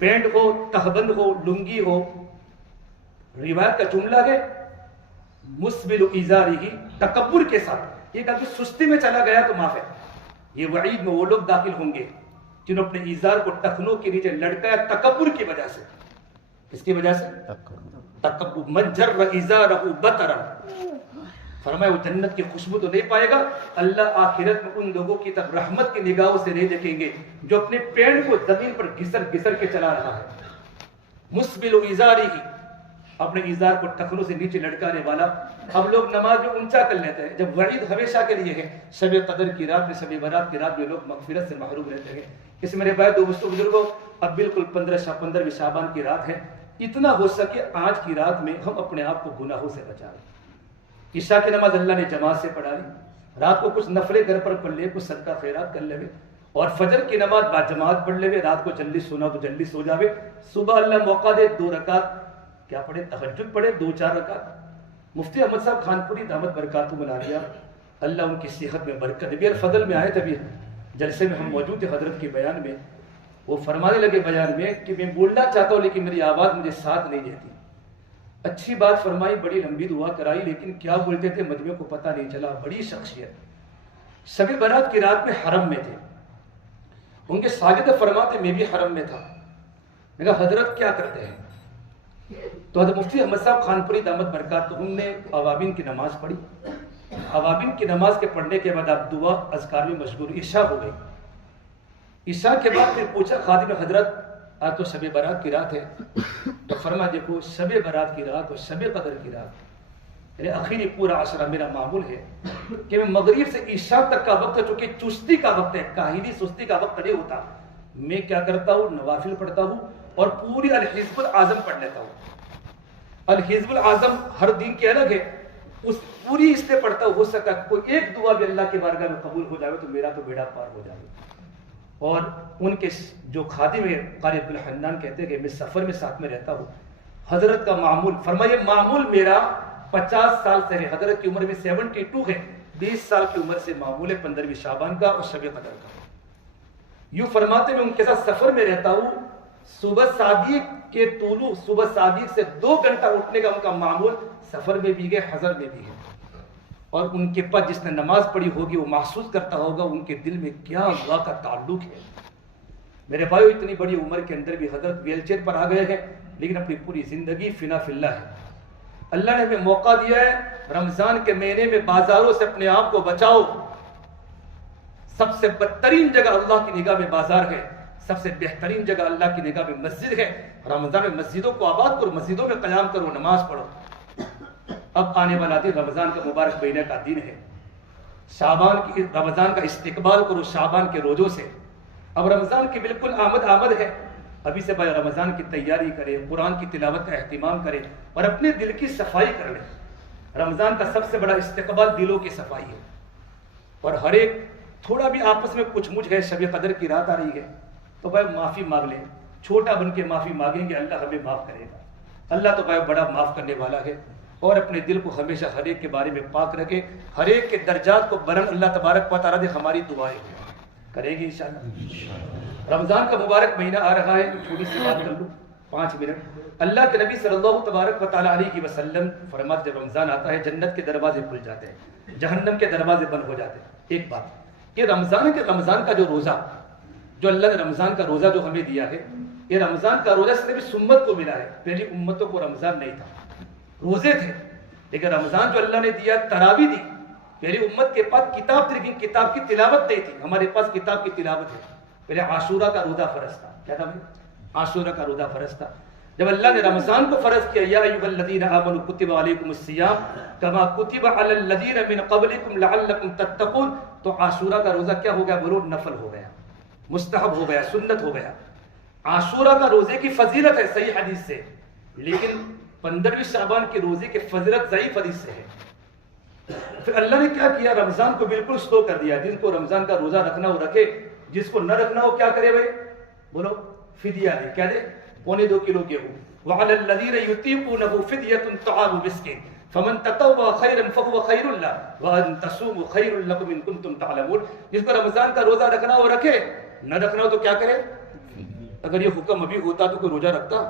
پینٹ ہو، تہبند ہو، لنگی ہو، روایت کا جملہ ہے مسبل ازارہ، تکبر کے ساتھ. یہ کہا کہ سستی میں چلا گیا تو معاف ہے. یہ وعید میں وہ لوگ داخل ہوں گے جنہوں نے اپنے ازار کو ٹخنوں کے نیچے لٹکایا تکبر کی وجہ سے. کس کی وجہ سے؟ تکبر. من جر ازارہ بطرا، فرمایا وہ جنت کی خوشبو تو نہیں پائے گا. اللہ آخرت میں ان لوگوں کی طرف رحمت کی نگاہوں سے نہیں دیکھیں گے جو اپنے پیر کو زمین پر گھسر کے چلا رہا ہے. مسبل ازارہ، اپنے ازار کو ٹخنوں سے نیچے لٹکانے والا. اب لوگ نماز میں اونچا کر لیتے ہیں جب وعید ہمیشہ کے لیے ہے. شب قدر کی رات میں، شب برات کی رات میں لوگ مغفرت سے محروم رہتے ہیں. اس میرے بھائی دوستوں بزرگوں، اب بالکل 15 شعبان کی رات ہے. اتنا ہو سکے آج کی رات میں ہم اپنے آپ کو گناہوں سے بچائیں. عشاء کی نماز اللہ نے جماعت سے پڑھا لی، رات کو کچھ نفلیں گھر پر پڑھ لے، کچھ صدقہ خیرات کر لے، اور فجر کی نماز با جماعت پڑھ لے. رات کو جلدی سونا تو جلدی سو جاوے. صبح اللہ موقع دے 2 رکعت کیا پڑھے، تہجد پڑھے 2-4 رکعت. مفتی احمد صاحب خانپوری دامت برکاتہ عالیہ، اللہ ان کی صحت میں برکت دے. فضل میں آئے تھے جلسے میں ہم موجود تھے، حضرت کے بیان میں وہ فرمانے لگے بیان میں کہ میں بولنا چاہتا ہوں لیکن میری آواز مجھے ساتھ نہیں دیتی. اچھی بات فرمائی، بڑی لمبی دعا کرائی، لیکن کیا بولتے تھے مجمع کو پتہ نہیں چلا. بڑی شخصیت. شب برات کی رات میں حرم میں تھے. ان کے شاگرد فرماتے میں بھی حرم میں تھا. میں کہا حضرت کیا کرتے ہیں؟ تو حضرت مفتی احمد صاحب خانپوری دامت برکاتہ نے اوابین کی نماز پڑھی. اوابین کی نماز کے پڑھنے کے بعد آپ دعا اذکار میں مشغول. عشاء ہو گئی. عشاء کے بعد پھر پوچھا خادم حضرت آج تو شب برات کی رات ہے. تو فرمایا دیکھو شب برات کی رات اور شب قدر کی رات یعنی آخری پورا عشرہ میرا معمول ہے کہ میں مغرب سے عشاء تک کا وقت ہے، چونکہ چستی کا وقت ہے، کاہلی سستی کا وقت نہیں ہوتا. میں کیا کرتا ہوں، نوافل پڑھتا ہوں اور پوری الحزب العظم پڑھ لیتا ہوں. الحزب العظم ہر دین کی الگ ہے، اس پوری اس سے پڑھتا ہوں. ہو سکتا ہے کوئی ایک دعا بھی اللہ کے بارگاہ میں قبول ہو جائے تو میرا تو بیڑا پار ہو جائے. اور ان کے جو خادم ہے قاری عبد الحنان کہتے ہیں کہ میں سفر میں ساتھ میں رہتا ہوں. حضرت کا معمول فرمائیے، معمول میرا 50 سال سے ہے. حضرت کی عمر میں 72 ہے. 20 سال کی عمر سے معمول ہے 15 شعبان کا اور شب قدر کا. یوں فرماتے میں ان کے ساتھ سفر میں رہتا ہوں. صبح صادق کے طلوع، صبح صادق سے 2 گھنٹہ اٹھنے کا ان کا معمول سفر میں بھی ہے، حضر میں بھی ہے. اور ان کے پاس جس نے نماز پڑھی ہوگی وہ محسوس کرتا ہوگا ان کے دل میں کیا اللہ کا تعلق ہے. میرے بھائیو اتنی بڑی عمر کے اندر بھی حضرت ویل چیئر پر آ گئے ہیں لیکن اپنی پوری زندگی فنا فی اللہ ہے. اللہ نے ہمیں موقع دیا ہے رمضان کے مہینے میں بازاروں سے اپنے آپ کو بچاؤ. سب سے بدترین جگہ اللہ کی نگاہ میں بازار ہے، سب سے بہترین جگہ اللہ کی نگاہ میں مسجد ہے. رمضان میں مسجدوں کو آباد کرو، مسجدوں میں قیام کرو، نماز پڑھو. اب آنے والا دن رمضان کا مبارک مہینے کا دن ہے. رمضان کا استقبال کرو شعبان کے روزوں سے. اب رمضان کی بالکل آمد ہے. ابھی سے بھائی رمضان کی تیاری کرے، قرآن کی تلاوت کا اہتمام کرے اور اپنے دل کی صفائی کر لے. رمضان کا سب سے بڑا استقبال دلوں کی صفائی ہے. اور ہر ایک تھوڑا بھی آپس میں کچھ مجھ ہے، شب قدر کی رات آ رہی ہے تو بھائی معافی مانگ لیں. چھوٹا بن کے معافی مانگیں گے اللہ ہمیں معاف کرے گا. اللہ تو بھائی بڑا معاف کرنے والا ہے. اور اپنے دل کو ہمیشہ ہر ایک کے بارے میں پاک رکھے، ہر ایک کے درجات کو بلند اللہ تبارک و تعالیٰ نے ہماری دعائیں کرے گی انشاءاللہ. رمضان کا مبارک مہینہ آ رہا ہے. تھوڑی سی بات کر لوں 5 منٹ. اللہ کے نبی صلی اللہ تبارک و تعالیٰ علیہ وسلم فرماتے جب رمضان آتا ہے جنت کے دروازے کھل جاتے ہیں، جہنم کے دروازے بند ہو جاتے ہیں. ایک بات کہ رمضان کا جو روزہ جو اللہ نے رمضان کا روزہ جو ہمیں دیا ہے، یہ رمضان کا روزہ صرف اس امت کو ملا ہے، پہلی امتوں کو رمضان نہیں تھا، روزے تھے، لیکن رمضان جو اللہ نے دیا تراوی دی، پہلی امت کے پاس کتاب تھی لیکن کتاب کی تلاوت نہیں تھی، ہمارے پاس کتاب کی تلاوت ہے۔ پہلے عاشورہ کا روزہ فرض تھا، کیا تھا بھائی؟ عاشورہ کا روزہ فرض تھا۔ جب اللہ نے رمضان کو فرض کیا، یا ایھا الذین آمنوا کتب علیکم الصیام کما کتب علی الذین من قبلکم لعلکم تتقون، تو عاشورہ کا روزہ کیا ہو گیا؟ بولو نفل ہو گیا، مستحب ہو گیا، سنت ہو گیا۔ عاشورہ کا روزے کی فضیلت ہے صحیح حدیث سے، لیکن 15ویں شعبان کے روزے کی فضیلت ضعیف حدیث سے ہے۔ پھر اللہ نے کیا کیا؟ رمضان کو بالکل سلو کر دیا، جن کو رمضان کا روزہ رکھنا ہو رکھے، جس کو نہ رکھنا ہو کیا کرے بھائی؟ بولو فدیہ دے، کیا دے؟ 2.25 کلو گیہوں۔ وعلی الذین یطیقونہ فدیۃ طعام مسکین فمن تطوع خیرا فهو خیر لہ وان تصوموا خیر لکم ان کنتم تعلمون۔ جس کو رمضان کا روزہ رکھنا ہو رکھے، نہ رکھنا ہو تو کیا کرے؟ اگر یہ حکم ابھی ہوتا تو کوئی روزہ رکھتا؟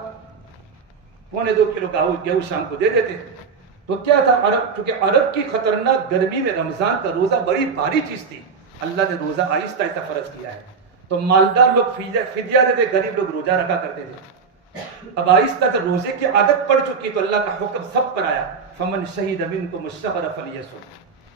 2.25 کلو گیہوں شام کو دے دیتے۔ تو کیا تھا؟ عرب، چونکہ عرب کی خطرناک گرمی میں رمضان کا روزہ بڑی بھاری چیز تھی، اللہ نے روزہ آہستہ آہستہ فرض کیا ہے۔ تو مالدار لوگ فدیہ دیتے، غریب لوگ روزہ رکھا کرتے تھے۔ اب آہستہ سے روزے کی عادت پڑ چکی تو اللہ کا حکم سب پر آیا، فمن شہید منکم الشہر فلیصم،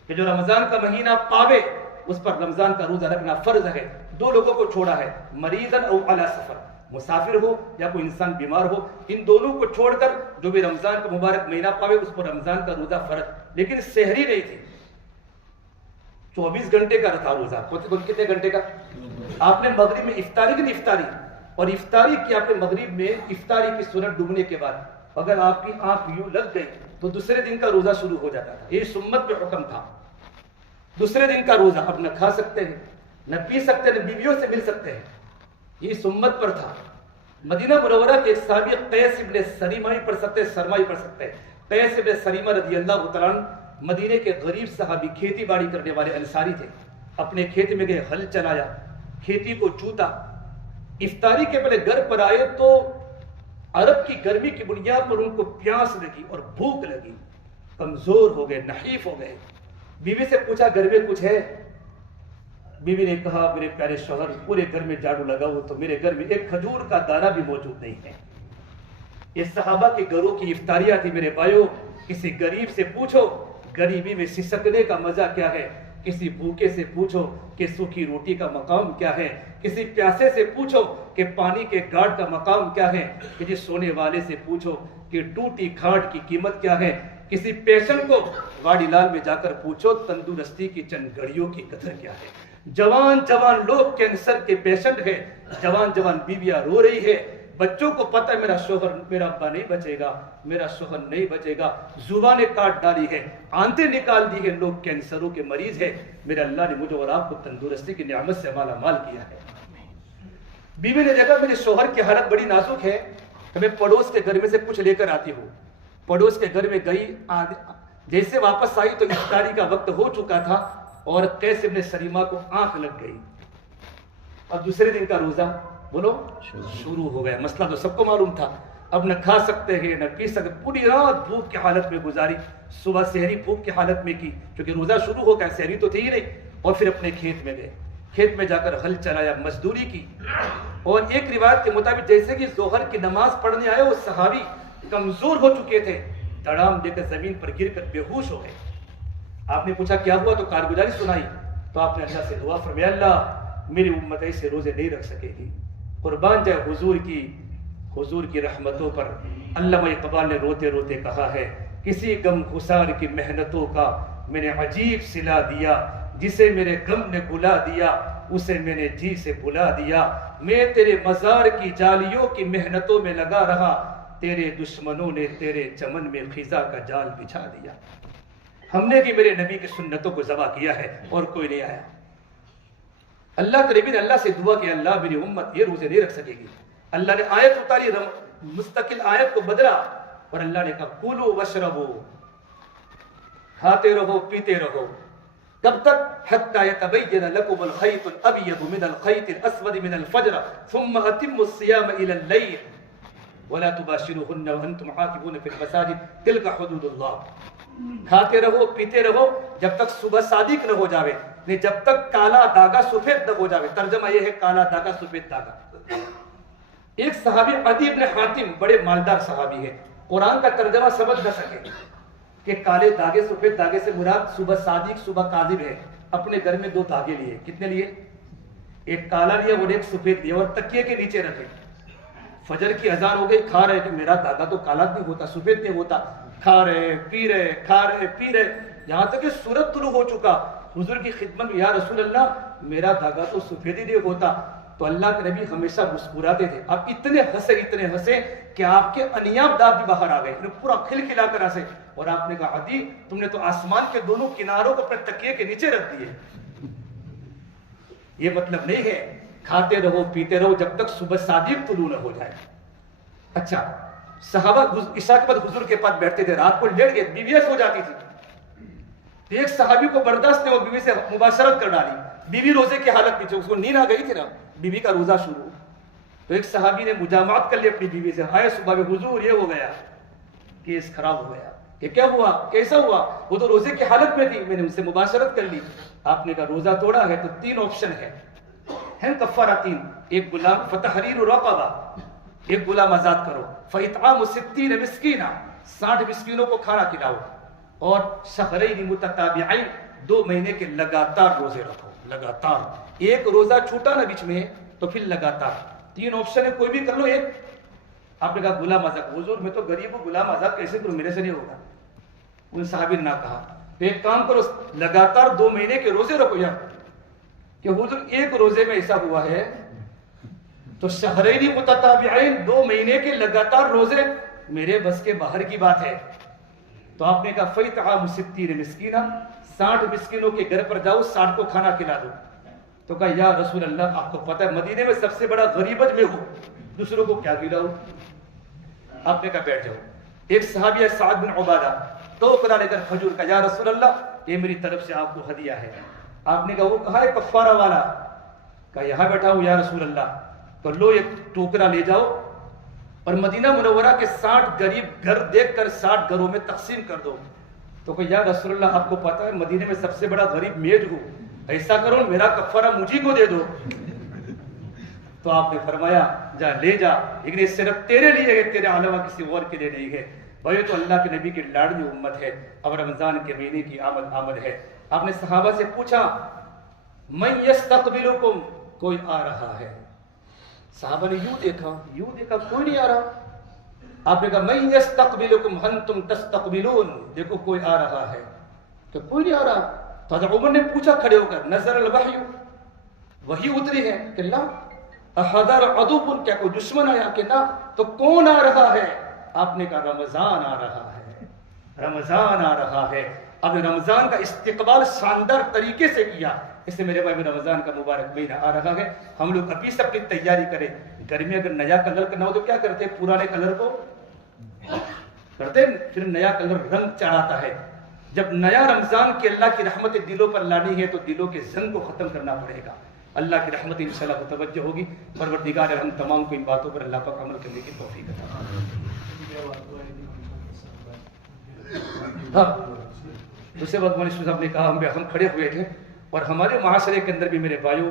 کہ جو رمضان کا مہینہ پاوے اس پر رمضان کا روزہ رکھنا فرض ہے۔ 2 لوگوں کو چھوڑا ہے، مریضاً او علی سفر، مسافر ہو یا کوئی انسان بیمار ہو، ان دونوں کو چھوڑ کر جو بھی رمضان کا مبارک مہینہ پاوے اس پر رمضان کا روزہ فرض، لیکن سحری نہیں تھی، 24 گھنٹے کا تھا روزہ۔ کتنے گھنٹے کا؟ آپ نے مغرب میں افطاری کی نہیں، افطاری اور افطاری کی آپ نے مغرب میں، افطاری کی سنت ڈوبنے کے بعد اگر آپ کی آنکھ یوں لگ گئی تو دوسرے دن کا روزہ شروع ہو جاتا تھا، یہ سنت پہ حکم تھا۔ دوسرے دن کا روزہ، اب نہ کھا سکتے ہیں، نہ پی سکتے ہیں، نہ بیویوں سے مل سکتے ہیں، یہ سنت پر تھا۔ مدینہ منورہ کے ایک صحابی قیس ابن سریمہ ہی پڑھ سکتے ہیں، سرما ہی پڑھ سکتے ہیں، قیس ابن سریمہ رضی اللہ تعالیٰ عنہ مدینے کے غریب صحابی، کھیتی باڑی کرنے والے انصاری تھے۔ اپنے کھیت میں گئے، ہل چلایا، کھیتی کو جوتا، افطاری کے پہلے گھر پر آئے تو عرب کی گرمی کی بنیاد پر ان کو پیاس لگی اور بھوک لگی، کمزور ہو گئے، نحیف ہو گئے۔ بیوی سے پوچھا گھر میں کچھ ہے؟ بیوی نے کہا میرے پیارے شوہر پورے گھر میں جھاڑو لگاؤ تو میرے گھر میں ایک کھجور کا دانہ بھی موجود نہیں ہے۔ یہ صحابہ کے گھروں کی افطاریاں تھی میرے بھائیوں۔ کسی غریب سے پوچھو غریبی میں سسکنے کا مزہ کیا ہے، کسی بھوکے سے پوچھو کہ سوکھی روٹی کا مقام کیا ہے، کسی پیاسے سے پوچھو کہ پانی کے گھاٹ کا مقام کیا ہے، کسی سونے والے سے پوچھو کہ ٹوٹی گھاٹ کی قیمت کیا ہے، کسی پیشنٹ کو واڑی لال میں جا کر پوچھو تندرستی کی چند گھڑیوں کی قدر کیا ہے۔ جوان جوان لوگ کینسر کے پیشنٹ ہیں، جوان جوان بیویاں رو رہی ہے، بچوں کو پتہ ہے میرا شوہر، میرا ابا نہیں بچے گا، میرا شوہر نہیں بچے گا، زبانیں کاٹ ڈالی ہے، آنتیں نکال دی ہے، لوگ کینسروں کے مریض ہیں، میرا اللہ نے مجھے اور آپ کو تندرستی کی نعمت سے مالا مال کیا ہے۔ بیوی نے دیکھا میرے شوہر کی حالت بڑی نازک ہے، میں پڑوس کے گھر میں سے کچھ لے کر آتی ہوں۔ پڑوس کے گھر میں گئی، جیسے واپس آئی تو افطاری کا وقت ہو چکا تھا اور قیس ابن سریمہ کو آنکھ لگ گئی۔ اب دوسرے دن کا روزہ بولو شروع ہو گیا۔ مسئلہ تو سب کو معلوم تھا، اب نہ کھا سکتے ہیں نہ پی سکتے، پوری رات بھوک کی حالت میں گزاری، صبح سحری بھوک کی حالت میں کی کیونکہ روزہ شروع ہو گیا، سحری تو تھی ہی نہیں، اور پھر اپنے کھیت میں گئے، کھیت میں جا کر ہل چلایا، مزدوری کی، اور ایک روایت کے مطابق جیسے کہ ظہر کی نماز پڑھنے آئے وہ صحابی کمزور ہو چکے تھے، دڑام دے کر زمین پر گر کر بے ہوش ہو گئے۔ آپ نے پوچھا کیا ہوا تو کارگزاری سنائی، تو آپ نے اللہ سے دعا فرمایا اللہ میری امت ایسے روزے نہیں رکھ سکے گی، قربان جائے حضور کی رحمتوں پر۔ علامہ اقبال نے روتے روتے کہا ہے کسی غم گسار کی محنتوں کا میں نے عجیب صلہ دیا، جسے میرے غم نے بلا دیا اسے میں نے جی سے بلا دیا، میں تیرے مزار کی جالیوں کی محنتوں میں لگا رہا، تیرے دشمنوں نے تیرے چمن میں خزاں کا جال بچھا دیا۔ ہم نے بھی میرے نبی کی سنتوں کو ذبح کیا ہے اور کوئی نہیں آیا۔ اللہ کے نبی نے اللہ سے دعا کہ اللہ میری امت یہ روزے نہیں رکھ سکے گی۔ اللہ نے آیت اتاری، مستقل آیت کو بدلا، اور اللہ نے کہا کولو وشربو، کھاتے رہو پیتے رہو، کب تک؟ حتی یتبین لکم الخیط الابیض من الخیط الاسود من الفجر ثم اتموا الصیام الى اللیل ولا تباشروهن وانتم عاکفون فی المساجد تلک حدود اللہ۔ کھاتے رہو پیتے رہو جب تک صبح صادق نہ ہو جاوے، نہیں جب تک کالا داغا سفید نہ ہو جائے. ترجمہ یہ ہے کالا داغا سفید داغا. ایک صحابی عدی ابن حاتم بڑے مالدار صحابی ہے, قرآن کا ترجمہ سمجھ نہ سکے کہ کالے داغے سفید داغے سے مراد صبح صادق صبح کاذب ہے. اپنے گھر میں 2 داغے لیے. کتنے لیے؟ ایک کالا لیا اور ایک سفید لیا اور تکیے کے نیچے رکھے. فجر کی اذان ہو گئی, کھا رہے کہ میرا داغا تو کالا نہیں ہوتا سفید نہیں ہوتا. کھا رہے پی رہے کھا رہے پی رہے, یہاں تک کہ سورج طلوع ہو چکا. حضور کی خدمت میں, یا رسول اللہ میرا داغا تو سفید ہی نہیں ہوتا. تو اللہ کے نبی ہمیشہ مسکراتے تھے. آپ اتنے ہنسے کہ آپ کے انیاب دانت بھی باہر آ گئے, پورا کھلکھلا کر ہنسے. اور آپ نے کہا عدی تم نے تو آسمان کے دونوں کناروں کو اپنے تکیے کے نیچے رکھ دیے. یہ مطلب نہیں ہے کھاتے رہو پیتے رہو جب تک صبح صادق طلوع نہ ہو جائے. اچھا, صحابہ عشاء کے بعد حضور کے پاس بیٹھتے تھے, رات کو لیٹ گئے, بیویاں سو جاتی تھی. تو ایک صحابی کو برداشت نہیں, وہ بیوی سے مباشرت کر ڈالی. بیوی روزے کی حالت میں تھی, اس کو نیند آ گئی تھی نا, بیوی کا روزہ شروع. تو ایک صحابی نے مجامعت کر لی اپنی بیوی سے, آئے صبح میں حضور یہ ہو گیا, کیس خراب ہو گیا. کہ کیا ہوا کیسا ہوا؟ وہ تو روزے کی حالت میں تھی, میں نے ان سے مباشرت کر لی. آپ نے کہا روزہ توڑا ہے تو 3 آپشن ہے کفارہ 3. ایک غلام فتحریر رقبہ, ایک غلام آزاد کرو. فاطعام 60 مسکینہ, 60 مسکینوں کو کھانا کھلاؤ. اور شہرین متتابعین, 2 مہینے کے لگاتار روزے رکھو. لگاتار, ایک روزہ چھوٹا نا بیچ میں تو پھر لگاتار. 3 آپشن ہے, کوئی بھی کر لو ایک. آپ نے کہا غلام آزاد. حضور میں تو غریب ہوں, غلام آزاد کیسے کروں, میرے سے نہیں ہوگا. ان صحابی نے نہ کہا تو ایک کام کرو, لگاتار 2 مہینے کے روزے رکھو. یار کہ حضور ایک روزے میں ایسا ہوا ہے تو شہرین متتابعین 2 مہینے کے لگاتار روزے میرے بس کے باہر کی بات ہے. تو آپ نے کہا فاطعام 60 مسکینہ, 60 مسکینوں کے گھر پر جاؤ, 60 کو کھانا کھلا دو. تو کہا یا رسول اللہ آپ کو پتہ ہے مدینے میں سب سے بڑا غریبت میں ہوں, دوسروں کو کیا کھلاؤں. آپ نے کہا بیٹھ جاؤ. ایک صحابی ہے سعد بن عبادہ, تو خدا لے کر کھجور کا, یا رسول اللہ یہ میری طرف سے آپ کو ہدیہ ہے. آپ نے کہا وہ کہاں ہے کفارہ والا؟ کہا یہاں بیٹھا ہوں یا رسول اللہ. تو لو ایک ٹوکرا لے جاؤ اور مدینہ منورہ کے 60 غریب گھر دیکھ کر 60 گھروں میں تقسیم کر دو. تو کہ یا رسول اللہ آپ کو پتا ہے مدینے میں سب سے بڑا غریب میج ہوں, ایسا کرو میرا کفارہ مجھے کو دے دو. تو آپ نے فرمایا جا لے جا, لیکن یہ صرف تیرے لیے ہے, تیرے علاوہ کسی اور کے لیے نہیں ہے. بھائی تو اللہ کے نبی کی لاڈلی امت ہے, اب رمضان کے مہینے کی آمد ہے. آپ نے صحابہ سے پوچھا من یستقبلکم, کوئی آ رہا ہے. صحابہ نے یوں دیکھا کوئی نہیں آ رہا. آپ نے کہا من یستقبلکم انتم تستقبلون, دیکھو کوئی آ رہا ہے. کہ کوئی نہیں آ رہا. تو حضرت عمر نے پوچھا کھڑے ہو کر نظر الوحی, وہی اتری ہے کہ لا احضر عدو, کیا کوئی دشمن آیا؟ کہ نہ. تو کون آ رہا ہے؟ آپ نے کہا رمضان آ رہا ہے, رمضان آ رہا ہے. اب رمضان کا استقبال شاندار طریقے سے کیا. اس سے میرے بھائی میں رمضان کا مبارک مہینہ آ رہا ہے, ہم لوگ ابھی سے اپنی تیاری کریں. گرمی اگر نیا کلر کرنا ہو تو کیا کرتے ہیں, پرانے کلر کو کرتے, پھر نیا کلر رنگ چڑھاتا ہے. جب نیا رمضان کی اللہ کی رحمت دلوں پر لانی ہے تو دلوں کے زنگ کو ختم کرنا پڑے گا. اللہ کی رحمت انشاءاللہ متوجہ ہوگی. پروردگار ہم تمام کو ان باتوں پر اللہ پاک عمل کرنے کی توفیق عطا فرمائے. ہاں دوسرے وقت مولوی صاحب نے کہا ہم کھڑے ہوئے تھے اور ہمارے معاشرے کے اندر بھی میرے بھائیوں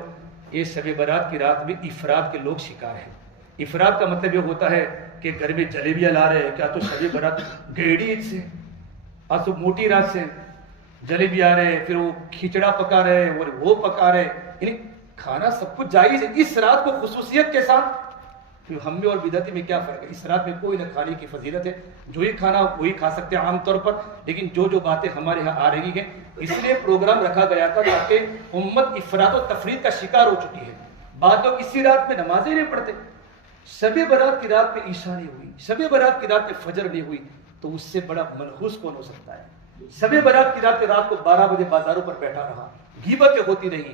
یہ شب برات کی رات میں افراد کے لوگ شکار ہیں. افراد کا مطلب یہ ہوتا ہے کہ گھر میں جلیبیاں لا رہے ہیں, کیا تو شب برات گیڑی عید سے, آج تو موٹی رات سے جلیبی آ رہے ہیں, پھر وہ کھچڑا پکا رہے ہیں اور وہ پکا رہے ہیں. یعنی کھانا سب کچھ جائز ہے. اس رات کو خصوصیت کے ساتھ, پھر ہم میں اور بدعتی میں کیا فرق ہے؟ اس رات میں کوئی نہ کھانے کی فضیلت ہے, جو ہی کھانا وہی کھا سکتے ہیں عام طور پر. لیکن جو باتیں ہمارے یہاں آ رہی ہیں, اس لیے پروگرام رکھا گیا تھا تاکہ امت افراد و تفرید کا شکار ہو چکی ہے. بعض لوگ اسی رات میں نمازیں نہیں پڑھتے. شب برات کی رات میں عشاء نہیں ہوئی, شب برات کی رات میں فجر نہیں ہوئی, تو اس سے بڑا منحوس کون ہو سکتا ہے؟ شب برات کی رات میں رات کو 12 بجے بازاروں پر بیٹھا رہا, غیبتیں ہوتی رہی.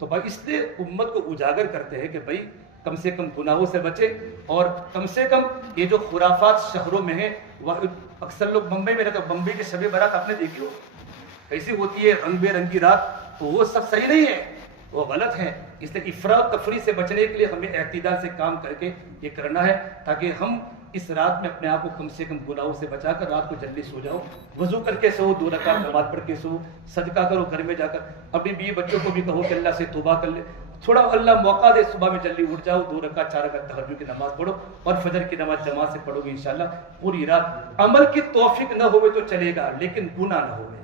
تو بھائی اس لیے امت کو اجاگر کرتے ہیں کہ بھائی کم سے کم گناہوں سے بچے, اور کم سے کم یہ جو خرافات شہروں میں ہیں, اکثر لوگ ممبئی میں رہتے ہیں, بمبئی کے شب برات آپ نے دیکھی ہو کیسی ہوتی ہے, رنگ بے رنگ کی رات, تو وہ سب صحیح نہیں ہے, وہ غلط ہے. اس لیے افراط تفریح سے بچنے کے لیے ہمیں اعتدال سے کام کر کے یہ کرنا ہے, تاکہ ہم اس رات میں اپنے آپ کو کم سے کم گناہوں سے بچا کر رات کو جلدی سو جاؤ، وضو کر کے سو، 2 رکعت نماز پڑھ کے سو، صدقہ کرو گھر میں جا کر، اپنی بیوی بچوں کو بھی کہو کہ اللہ سے توبہ کر لے، تھوڑا اللہ موقع دے، صبح میں جلدی اٹھ جاؤ، 2 رکعت 4 رکعت تہجد کی نماز پڑھو اور فجر کی نماز جماعت سے پڑھو گے انشاءاللہ پوری رات۔ عمل کی توفیق نہ ہوئے تو چلے گا لیکن گناہ نہ ہوئے۔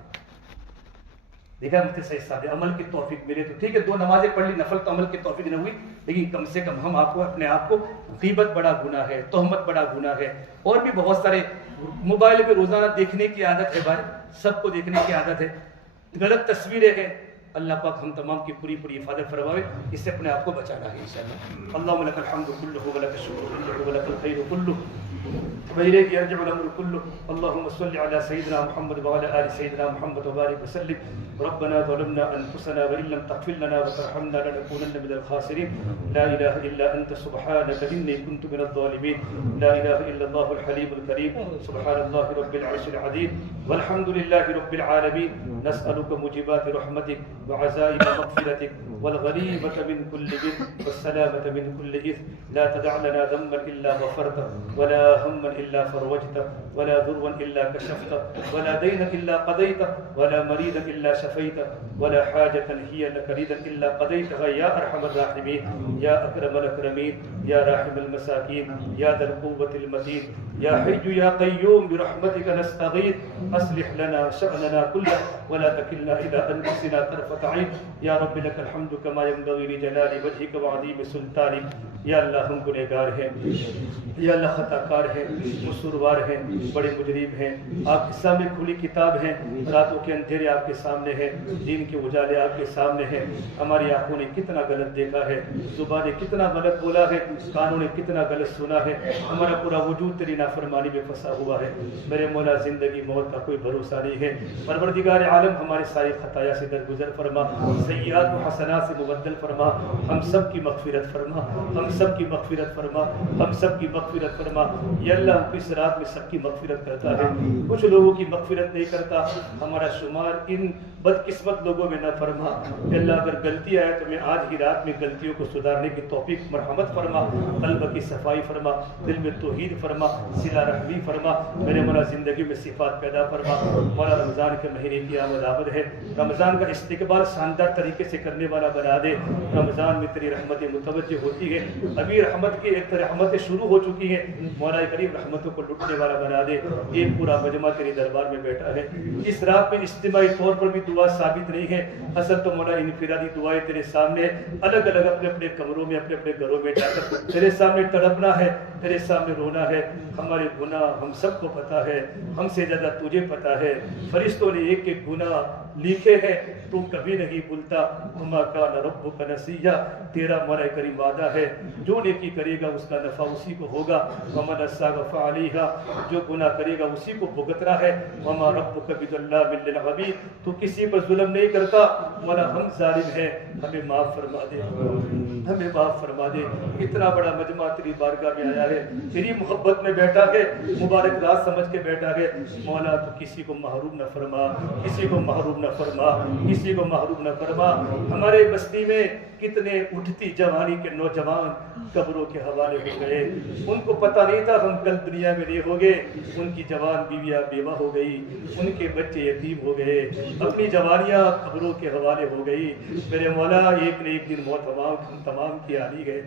دیکھا مفتی صحیح صاحب، عمل کی توفیق ملے تو ٹھیک ہے، 2 نمازیں پڑھ لی، نفل تو عمل کی توفیق نہ ہوئی، لیکن کم سے کم ہم آپ کو اپنے آپ کو، غیبت بڑا گناہ ہے، تہمت بڑا گناہ ہے، اور بھی بہت سارے، موبائل پہ روزانہ دیکھنے کی عادت ہے بھائی، سب کو دیکھنے کی عادت ہے، غلط تصویریں ہیں، اللہ پاک ہم تمام کی پوری حفاظت فرمائے، اس سے اپنے آپ کو بچانا ہے انشاءاللہ۔ اللہم لک الحمد کلہ ولک الشکر کلہ ولک الخیر کلہ وإلیک یرجع الامر کلہ، اللہم صل علی سیدنا محمد وعلی آل سیدنا محمد وبارک وسلم۔ ربنا ظلمنا انفسنا وإن لم تغفر لنا وترحمنا لنكونن من الخاسرين، لا إله إلا أنت سبحانك إني كنت من الظالمين، لا إله إلا الله الحليم الكريم، سبحان الله رب العرش العظيم، والحمد لله رب العالمين، نسألك موجبات رحمتك وعزائم مغفرتك والغنيمة من كل بر والسلامة من كل إثم، لا تدع لنا ذنبا إلا غفرته ولا هما إلا فرجته ولا ذروا إلا كشفته ولا دينا إلا قضيته ولا مريضا إلا شفيته ولا حاجة هي لك رضا إلا قضيتها يا أرحم الراحمين يا أكرم الأكرمين يا راحم المساكين يا ذا القوة المتين يا حي يا قيوم برحمتك نستغيث، أصلح لنا شأننا كله ولا تكلنا إلى أنفسنا طرفة عين، يا رب لك الحمد كما ينبغي لجلال وجهك وعظيم سلطانك۔ یا اللہ ہم گنہگار ہیں، یا اللہ خطا کار ہیں، قصوروار ہیں، بڑے مجرم ہیں، آپ کے سامنے کھلی کتاب ہیں، راتوں کے اندھیرے آپ کے سامنے ہیں، دین کے اجالے آپ کے سامنے ہیں، ہماری آنکھوں نے کتنا غلط دیکھا ہے، زبان نے کتنا غلط بولا ہے، کانوں نے کتنا غلط سنا ہے، ہمارا پورا وجود تیری نافرمانی میں پھنسا ہوا ہے۔ میرے مولا زندگی موت کا کوئی بھروسہ نہیں ہے، پروردگار عالم ہماری ساری خطایا سے درگزر فرما، سیئات و حسنات سے مبدل فرما، ہم سب کی مغفرت فرما، ہم سب کی مغفرت فرما، ہم سب کی مغفرت فرما۔ یا اللہ اس رات میں سب کی مغفرت کرتا ہے، کچھ لوگوں کی مغفرت نہیں کرتا، ہمارا شمار ان بدقسمت لوگوں میں نہ فرما۔ یا اللہ اگر غلطی آئے تو میں آج ہی رات میں غلطیوں کو سدھارنے کی توفیق مرحمت فرما، قلب کی صفائی فرما، دل میں توحید فرما، صلہ رحمی فرما، میرے مولا زندگی میں صفات پیدا فرما۔ مولا رمضان کے مہینے کی آمد آمد ہے، رمضان کا استقبال شاندار طریقے سے کرنے والا بنا دے۔ رمضان میں تیری رحمتیں متوجہ ہوتی ہے، ابھی رحمت کی ایک رحمتیں شروع ہو چکی ہیں، مولا کریم رحمتوں کو لٹنے والا بنا دے۔ ایک پورا مجمع تیری دربار میں بیٹھا ہے، اس رات میں اجتماعی طور پر بھی دعا ثابت نہیں ہے، اصل تو مولا انفرادی دعائیں تیرے سامنے الگ الگ اپنے اپنے کمروں میں اپنے اپنے گھروں میں جا کر تیرے سامنے تڑپنا ہے، تیرے سامنے رونا ہے۔ ہمارے گناہ ہم سب کو پتا ہے، ہم سے زیادہ تجھے پتا ہے، فرشتوں نے ایک ایک گناہ لکھے ہیں، تو کبھی نہیں بھولتا۔ وما کان ربک نسیا، تیرا مولا کریم وعدہ ہے جو نیکی کرے گا اس کا نفع اسی کو ہوگا، ومن اساء فعلیہا، جو گناہ کرے گا اسی کو بھگتنا ہے۔ وما ربک بظلام للعبید، تو کسی پر ظلم نہیں کرتا، مولا ہم ظالم ہیں، ہمیں معاف فرما دے، ہمیں معاف فرما دے۔ اتنا بڑا مجمع تیری بارگاہ میں آیا ہے، تیری محبت میں بیٹھا ہے، مبارک رات سمجھ کے بیٹھا ہے، مولا تو کسی کو محروم نہ فرما، کسی کو محروم نہ فرما، کسی کو محروم نہ فرما۔ ہمارے بستی میں کتنے اٹھتی جوانی کے نوجوان قبروں کے حوالے ہو گئے، ان کو پتہ نہیں تھا ہم کل دنیا میں نہیں ہوں گے، ان کی جوان بیویاں بیوہ ہو گئی، ان کے بچے یتیم ہو گئے، اپنی جوانیاں قبروں کے حوالے ہو گئی۔ میرے مولا ایک نہ ایک دن موت ہم تمام کی آنی ہے،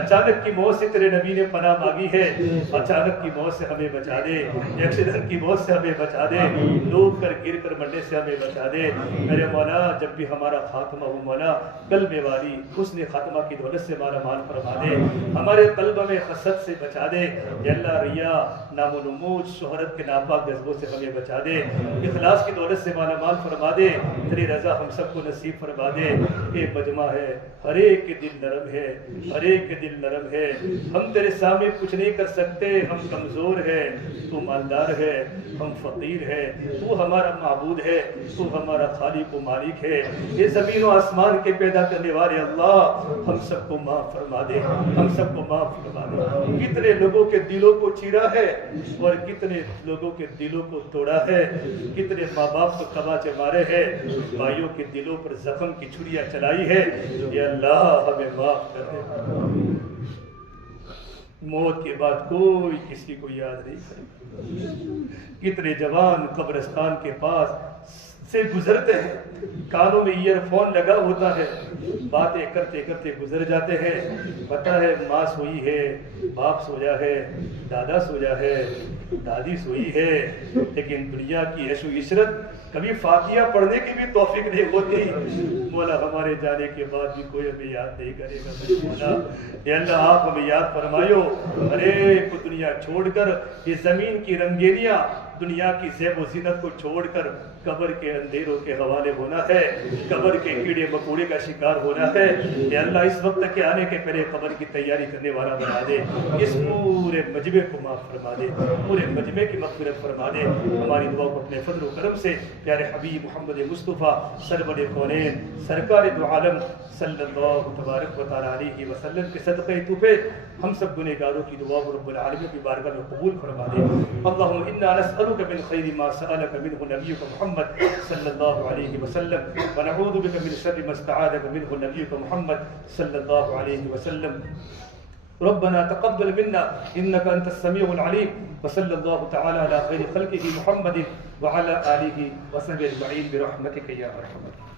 اچانک کی موت سے تیرے نبی نے پناہ مانگی ہے، اچانک کی موت سے ہمیں بچا دے، ایکسیڈنٹ کی موت سے ہمیں بچا دے، ڈوب کر گر کر مرنے سے ہمیں بچا دے۔ میرے مولا جب بھی ہمارا خاتمہ ہو مولا کلمے والی حسن خاتمہ کی دولت سے ہمارا مان فرما دے، ہمارے قلب میں حسد سے بچا دے، یا اللہ ریا نام و نمود شہرت کے ناپاک جذبوں سے ہمیں بچا دے، اخلاص کی دولت سے ہمارا مان فرما دے، تیری رضا ہم سب کو نصیب فرما دے۔ ایک مجمع ہے، ہر ایک کے دل نرم ہے، ہر ایک کے دل نرم ہے، ہم تیرے سامنے کچھ نہیں کر سکتے، ہم کمزور ہے، تو مالدار ہے، ہم فقیر ہے، تو ہمارا معبود ہے، تو ہمارا خالق و مالک ہے، یہ زمین و آسمان کے پیدا کرنے والے اللہ ہم سب کو معاف فرما دے، ہم سب کو معاف فرما دے۔ کتنے لوگوں کے دلوں کو چیرا ہے اور کتنے لوگوں کے دلوں کو توڑا ہے، کتنے ماں باپ کو تباچے مارے ہیں، بھائیوں کے دلوں پر زخم کی چھریاں چلائی ہے، یا اللہ ہمیں معاف کر دے۔ موت کے بعد کوئی کسی کو یاد نہیں کرے. کتنے جوان قبرستان کے پاس سے گزرتے ہیں, کانوں میں ایئر فون لگا ہوتا ہے, باتیں کرتے کرتے گزر جاتے ہیں. پتہ ہے ماں سوئی ہے, باپ سویا ہے, دادا سویا ہے, دادی سوئی ہے, لیکن دنیا کی عیش و عشرت کبھی فاتحہ پڑھنے کی بھی توفیق نہیں ہوتی. مولا ہمارے جانے کے بعد بھی کوئی ہمیں یاد نہیں کرے گا. مولا اے اللہ آپ ہمیں یاد فرمائیو. ارے کو دنیا چھوڑ کر یہ زمین کی رنگینیاں, دنیا کی زیب و زینت کو چھوڑ کر قبر کے اندھیروں کے حوالے ہونا ہے, قبر کے کیڑے مکوڑے کا شکار ہونا ہے. اے اللہ اس وقت کے آنے کے پہلے قبر کی تیاری کرنے والا بنا دے. اس پورے مجمع کو معاف فرما دے, پورے مجمع کی مغفرت فرما دے. ہماری دعا کو اپنے فضل و کرم سے پیارے حبیب محمد مصطفیٰ سرور کونین سرکار دو عالم صلی اللہ تبارک و تعالی علیہ وسلم کے صدقے تو پہ ہم سب گنہگاروں کی دعا کو رب العالمین کی بارگاہ میں قبول فرما دے. اللہم انا نسألک من خیر ما سألک منہ نبیک محمد صلی اللہ علیہ وسلم ونعوذ بک من شر ما استعاذک منہ نبیک محمد صلی اللہ علیہ وسلم. ربنا تقبل منا انك انت السميع العليم وصلى الله تعالى على خير خلقه محمد وعلى اله وصحبه اجمعين برحمتك يا ارحم الراحمين.